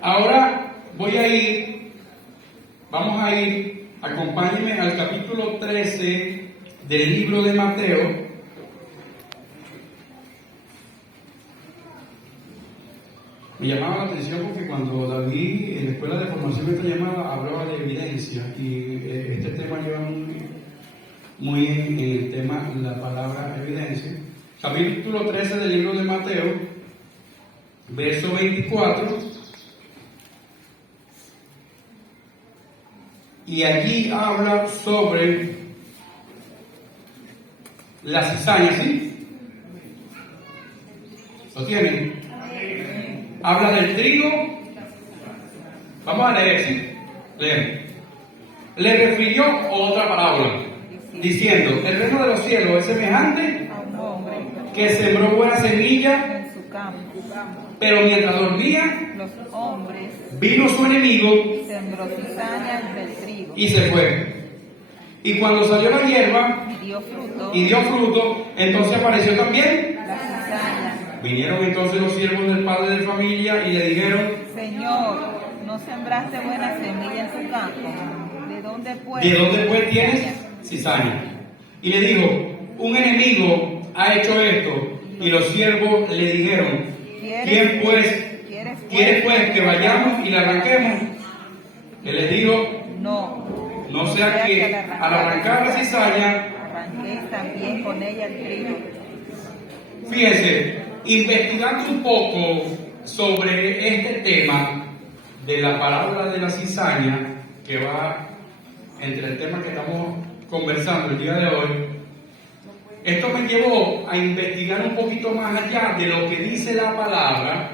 Ahora vamos a ir, acompáñenme al capítulo 13 del libro de Mateo. Me llamaba la atención porque cuando David en la escuela de formación esta llamada hablaba de evidencia, y este tema lleva muy en el tema la palabra evidencia. Capítulo 13 del libro de Mateo, verso 24, y allí habla sobre la cizaña, ¿sí? ¿Lo tienen? Habla del trigo. Vamos a leer, ¿sí? Leer. Le refirió otra parábola, diciendo, el reino de los cielos es semejante a un hombre que sembró buena semilla, en su campo. pero mientras dormía, Los hombres vino su enemigo sembró cizaña del trigo y se fue. Y cuando salió la hierba y y dio fruto, entonces apareció también. la cizaña. Vinieron entonces los siervos del padre de familia y le dijeron, Señor, ¿no sembraste buena semilla en tu campo? ¿De dónde pues tienes cizaña? Y le dijo, un enemigo ha hecho esto. Y los siervos le dijeron, ¿Quieres pues que vayamos y la arranquemos? Él les dijo, no sea que al arrancar la cizaña, arranquéis también con ella el trigo. Fíjense, investigando un poco sobre este tema de la parábola de la cizaña, que va entre el tema que estamos conversando el día de hoy, esto me llevó a investigar un poquito más allá de lo que dice la palabra,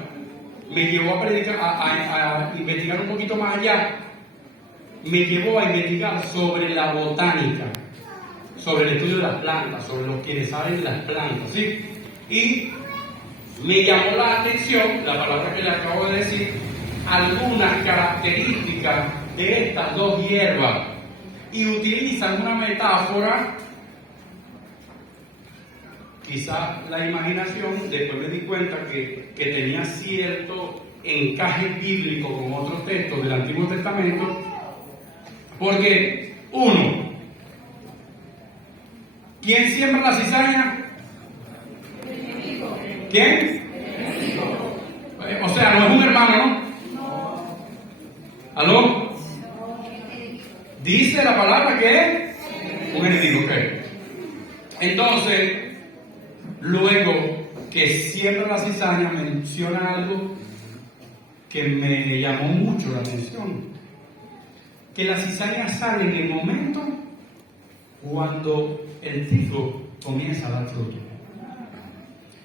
me llevó a investigar un poquito más allá, me llevó a investigar sobre la botánica, sobre el estudio de las plantas, sobre lo que le saben las plantas, ¿sí? Y me llamó la atención, la palabra que le acabo de decir, algunas características de estas dos hierbas, y utilizan una metáfora. Quizá la imaginación, después me di cuenta que tenía cierto encaje bíblico con otros textos del Antiguo Testamento, porque uno, ¿quién siembra la cizaña? ¿Quién? O sea, no es un hermano, ¿no? ¿Aló? Dice la palabra que es un enemigo, ¿ok? Entonces, luego que siembra la cizaña, menciona algo que me llamó mucho la atención. Que la cizaña sale en el momento cuando el trigo comienza a dar fruto.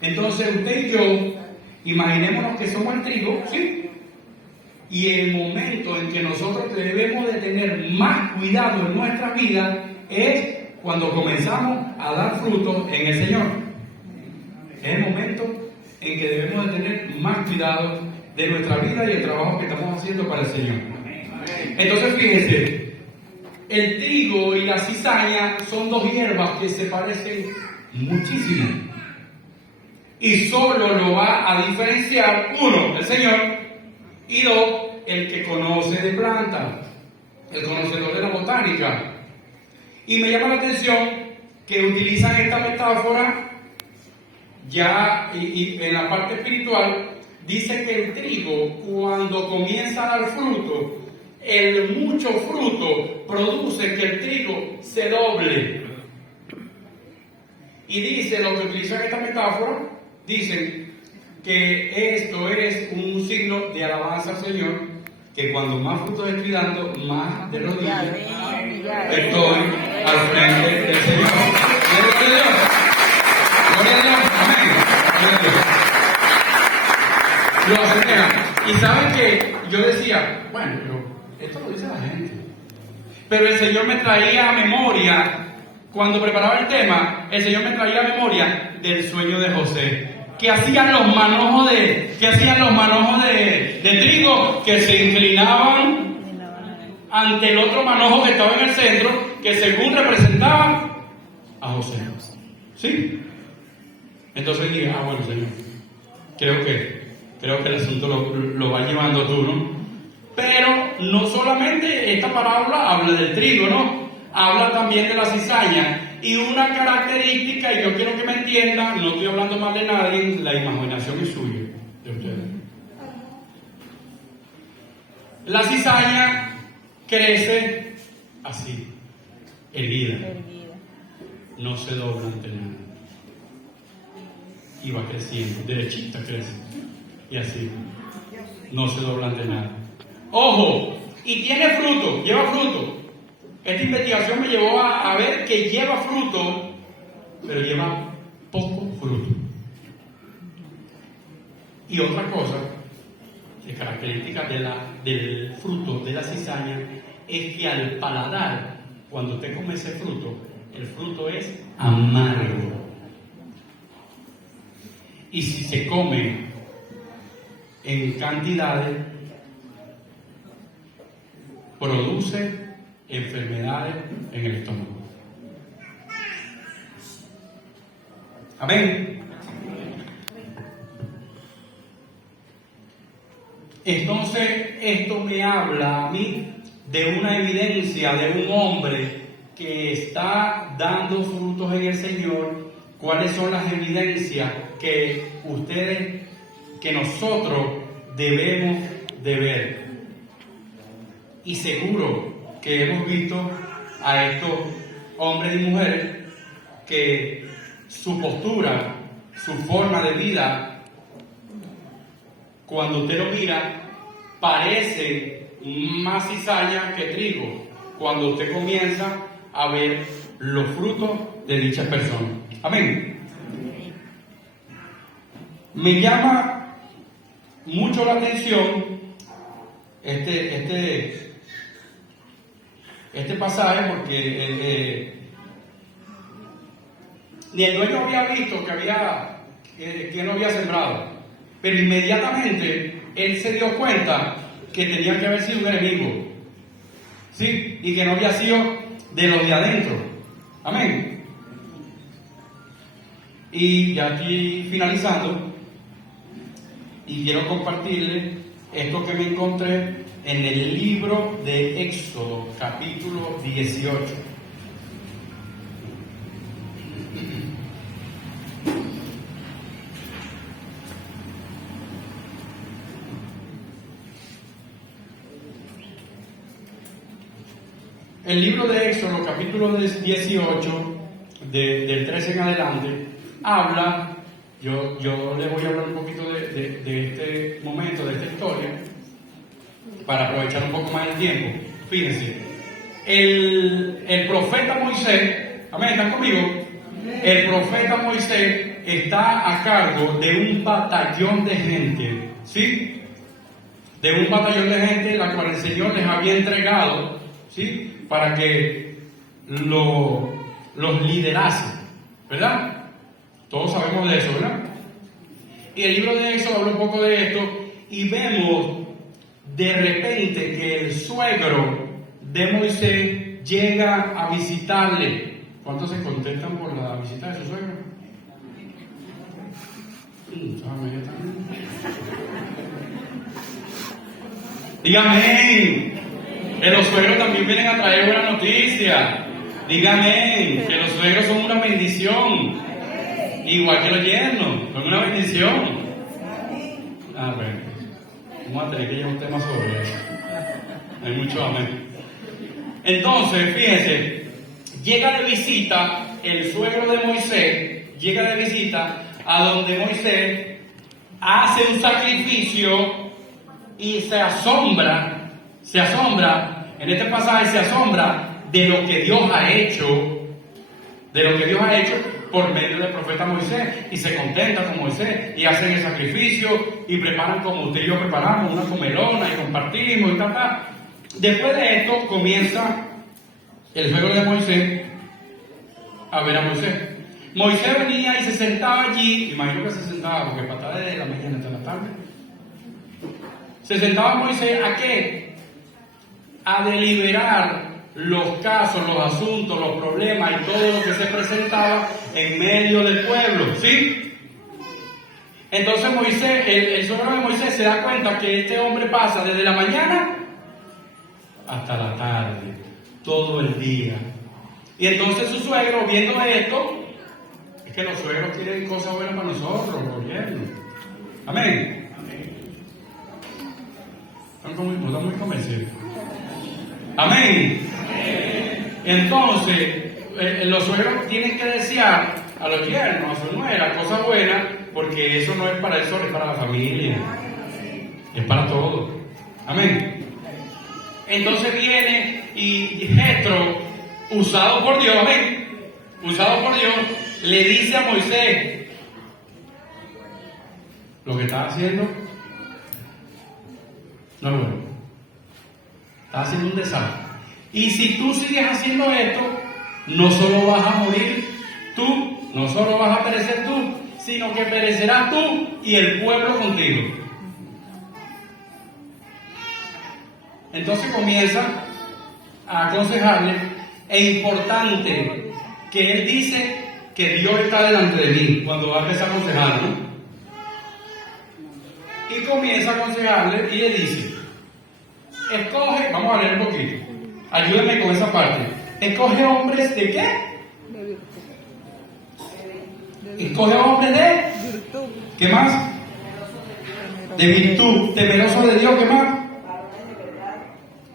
Entonces usted y yo, imaginémonos que somos el trigo, ¿sí? Y el momento en que nosotros debemos de tener más cuidado en nuestra vida es cuando comenzamos a dar fruto en el Señor. Es el momento en que debemos de tener más cuidado de nuestra vida y el trabajo que estamos haciendo para el Señor. Entonces fíjense, el trigo y la cizaña son dos hierbas que se parecen muchísimo. Y solo lo va a diferenciar, uno, el Señor, y dos, el que conoce de plantas, el conocedor de la botánica. Y me llama la atención que utilizan esta metáfora ya y en la parte espiritual. Dice que el trigo, cuando comienza a dar fruto, el mucho fruto produce que el trigo se doble. Y dice, lo que utilizan esta metáfora, dicen que esto es un signo de alabanza al Señor, que cuando más frutos estoy dando, más de rodillas estoy al frente del Señor. Gloria a Dios. Gloria a Dios. Amén. Gloria a Dios. Lo asemejan. Y saben que yo decía, bueno, pero esto lo dice la gente. Pero el Señor me traía a memoria, cuando preparaba el tema, el Señor me traía a memoria del sueño de José. Que hacían los manojos de trigo, que se inclinaban ante el otro manojo que estaba en el centro, que según representaba a José. ¿Sí? Entonces dije, bueno, Señor, creo que el asunto lo va llevando tú, ¿no? Pero no solamente esta parábola habla del trigo, ¿no? Habla también de la cizaña. Y una característica, y yo quiero que me entiendan, no estoy hablando mal de nadie, la imaginación es suya, de ustedes. La cizaña crece así, erguida, no se dobla ante nada. Y va creciendo, derechita crece, y así, no se dobla ante nada. ¡Ojo! Y tiene fruto, lleva fruto. Esta investigación me llevó a ver que lleva fruto, pero lleva poco fruto. Y otra cosa, de característica del fruto de la cizaña, es que al paladar, cuando usted come ese fruto, el fruto es amargo. Y si se come en cantidades, produce enfermedades en el estómago. Amén. Entonces, esto me habla a mí de una evidencia de un hombre que está dando frutos en el Señor. ¿Cuáles son las evidencias que nosotros debemos de ver? Y seguro que hemos visto a estos hombres y mujeres que su postura, su forma de vida, cuando usted lo mira, parece más cizaña que trigo, cuando usted comienza a ver los frutos de dichas personas. Amén. Me llama mucho la atención este pasaje porque ni el dueño había visto que no había sembrado, pero inmediatamente él se dio cuenta que tenía que haber sido un enemigo, ¿sí? Y que no había sido de los de adentro. Amén. Y ya aquí finalizando, y quiero compartirles esto que me encontré en el libro de Éxodo, capítulo 18. El libro de Éxodo, capítulo 18, del 13 en adelante, habla, yo les voy a hablar un poquito de este momento, de esta historia, para aprovechar un poco más el tiempo. Fíjense, el profeta Moisés, amén, ¿están conmigo? El profeta Moisés está a cargo de un batallón de gente, ¿sí? De un batallón de gente, la cual el Señor les había entregado, ¿sí? Para que los liderase, ¿verdad? Todos sabemos de eso, ¿verdad? Y el libro de Éxodo habla un poco de esto y vemos de repente que el suegro de Moisés llega a visitarle. ¿Cuántos se contentan por la visita de su suegro? Dígame, que los suegros también vienen a traer buena noticia. Dígame, que los suegros son una bendición, igual que los yernos, son una bendición. Bueno, vamos a tener que llevar un tema sobre eso. Hay mucho amén. Entonces, fíjense, llega de visita el suegro de Moisés, llega de visita a donde Moisés hace un sacrificio y se asombra, en este pasaje se asombra de lo que Dios ha hecho, por medio del profeta Moisés, y se contenta con Moisés, y hacen el sacrificio, y preparan como usted y yo preparamos, una comelona, y compartimos, y tal. Después de esto, comienza el suegro de Moisés a ver a Moisés. Moisés venía y se sentaba allí, imagino que se sentaba, porque para desde la mañana hasta la tarde. Se sentaba Moisés, ¿a qué? A deliberar los casos, los asuntos, los problemas y todo lo que se presentaba en medio del pueblo, ¿sí? Entonces Moisés, el suegro de Moisés se da cuenta que este hombre pasa desde la mañana hasta la tarde, todo el día. Y entonces su suegro, viendo esto, es que los suegros quieren cosas buenas para nosotros, los yernos. Amén. No están muy convencidos. Amén. Entonces, los suegros tienen que desear a los yernos, a su nuera, cosas buenas, porque eso no es para eso, es para la familia, es para todos. Amén. Entonces viene y Jetro, usado por Dios, amén, usado por Dios, le dice a Moisés: lo que estás haciendo no es bueno, estás haciendo un desastre. Y si tú sigues haciendo esto, no solo vas a morir tú, no solo vas a perecer tú, sino que perecerás tú y el pueblo contigo. Entonces comienza a aconsejarle. Es importante que él dice que Dios está delante de mí cuando va a empezar a aconsejarlo, ¿no? Y comienza a aconsejarle y le dice: escoge, vamos a leer un poquito, ayúdame con esa parte. Escoge hombres de qué? De virtud. Escoge hombres de Virtud. ¿qué más? De virtud, temeroso de Dios, ¿qué más?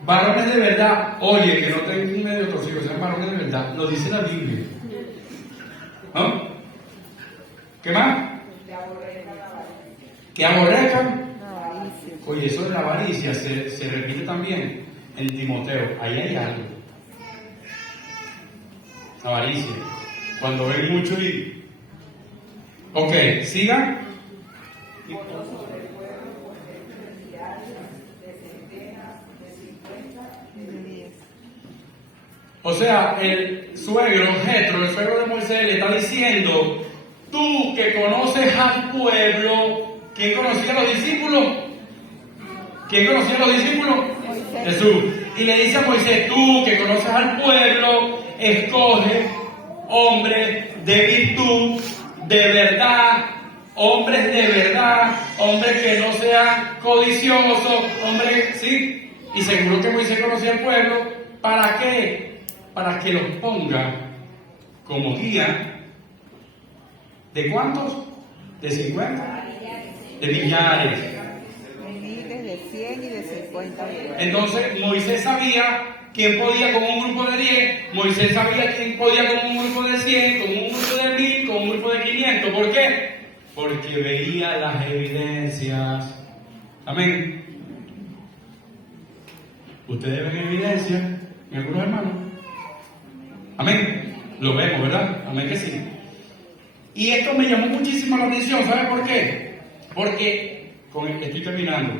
Varones de verdad. Oye, que no tengan medio torcido, sean varones de verdad. Lo dice la Biblia. ¿No? ¿Qué más? Que aborrezcan. Oye, eso de la avaricia se repite también en Timoteo. Ahí hay algo. Avaricia. Cuando ven mucho y Ok, siga. O sea, el suegro, Jetro, el suegro de Moisés, le está diciendo, tú que conoces al pueblo, ¿quién conocía a los discípulos? ¿Quién conocía a los discípulos? Moisés. Jesús. Y le dice a Moisés, tú que conoces al pueblo, escoge hombres de virtud, de verdad, hombres de verdad, hombres que no sean codiciosos, hombres, ¿sí? Y seguro que Moisés conocía al pueblo, ¿para qué? Para que los ponga como guía. ¿De cuántos? ¿De 50? De millares. De miles, de 100 y de 50. Entonces Moisés sabía quién podía con un grupo de 10, Moisés sabía quién podía con un grupo de 100, con un grupo de 1000, con un grupo de 500. ¿Por qué? Porque veía las evidencias. Amén. ¿Ustedes ven evidencias en algunos hermanos? Amén. Lo vemos, ¿verdad? Amén que sí. Y esto me llamó muchísimo la atención. ¿Sabe por qué? Porque, estoy terminando.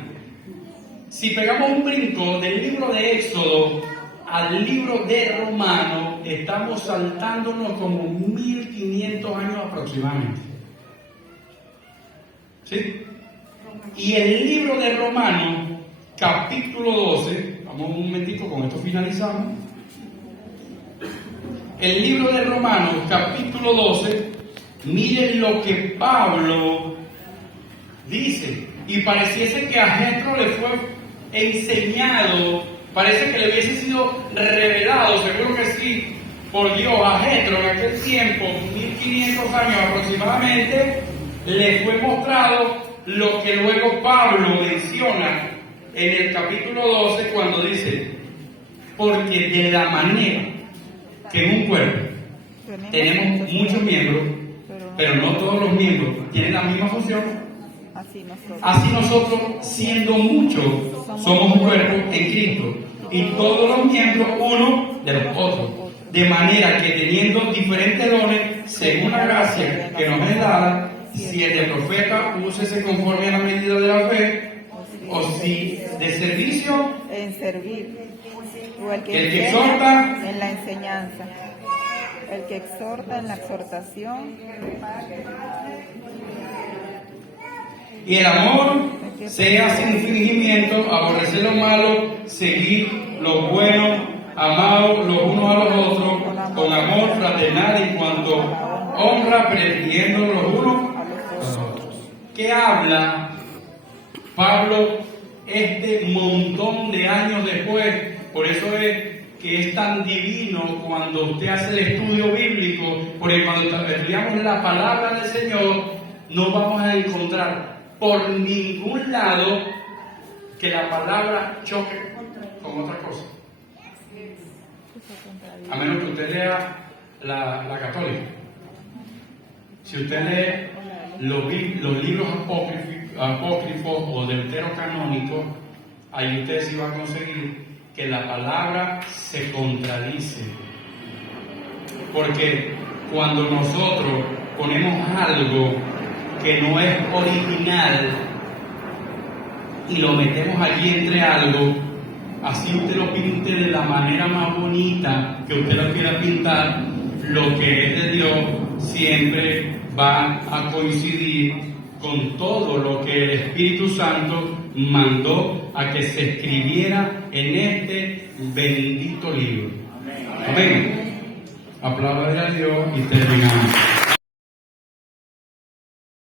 Si pegamos un brinco del libro de Éxodo al libro de Romanos, estamos saltándonos como 1500 años aproximadamente. ¿Sí? Y el libro de Romanos, capítulo 12, vamos un momentico, con esto finalizamos. El libro de Romanos, capítulo 12, miren lo que Pablo dice. Y pareciese que a Jetro le fue enseñado, parece que le hubiese sido revelado, seguro que sí, por Dios a Jetro en aquel tiempo, 1500 años aproximadamente, le fue mostrado lo que luego Pablo menciona en el capítulo 12 cuando dice, porque de la manera que en un cuerpo tenemos muchos miembros, pero no todos los miembros tienen la misma función, así nosotros, siendo muchos, somos un cuerpo en Cristo, y todos los miembros uno de los otros, de manera que teniendo diferentes dones, según la gracia que nos es dada, si el de profeta, úsese conforme a la medida de la fe, o si de servicio, en servir, o el que que exhorta, en la enseñanza, el que exhorta en la exhortación, y el amor sea sin fingimiento, aborrecer lo malo, seguir lo bueno, amados los unos a los otros, con amor fraternal en cuanto honra, prefiriendo los unos a los otros. ¿Qué habla Pablo este montón de años después? Por eso es que es tan divino cuando usted hace el estudio bíblico, porque cuando estudiamos la palabra del Señor, no vamos a encontrar por ningún lado que la palabra choque con otra cosa. A menos que usted lea la católica. Si usted lee los libros apócrifos o deuterocanónicos, ahí usted sí va a conseguir que la palabra se contradice. Porque cuando nosotros ponemos algo que no es original y lo metemos allí entre algo, así usted lo pinte de la manera más bonita que usted lo quiera pintar, lo que es de Dios siempre va a coincidir con todo lo que el Espíritu Santo mandó a que se escribiera en este bendito libro. Amén. Aplaudan a Dios y terminamos.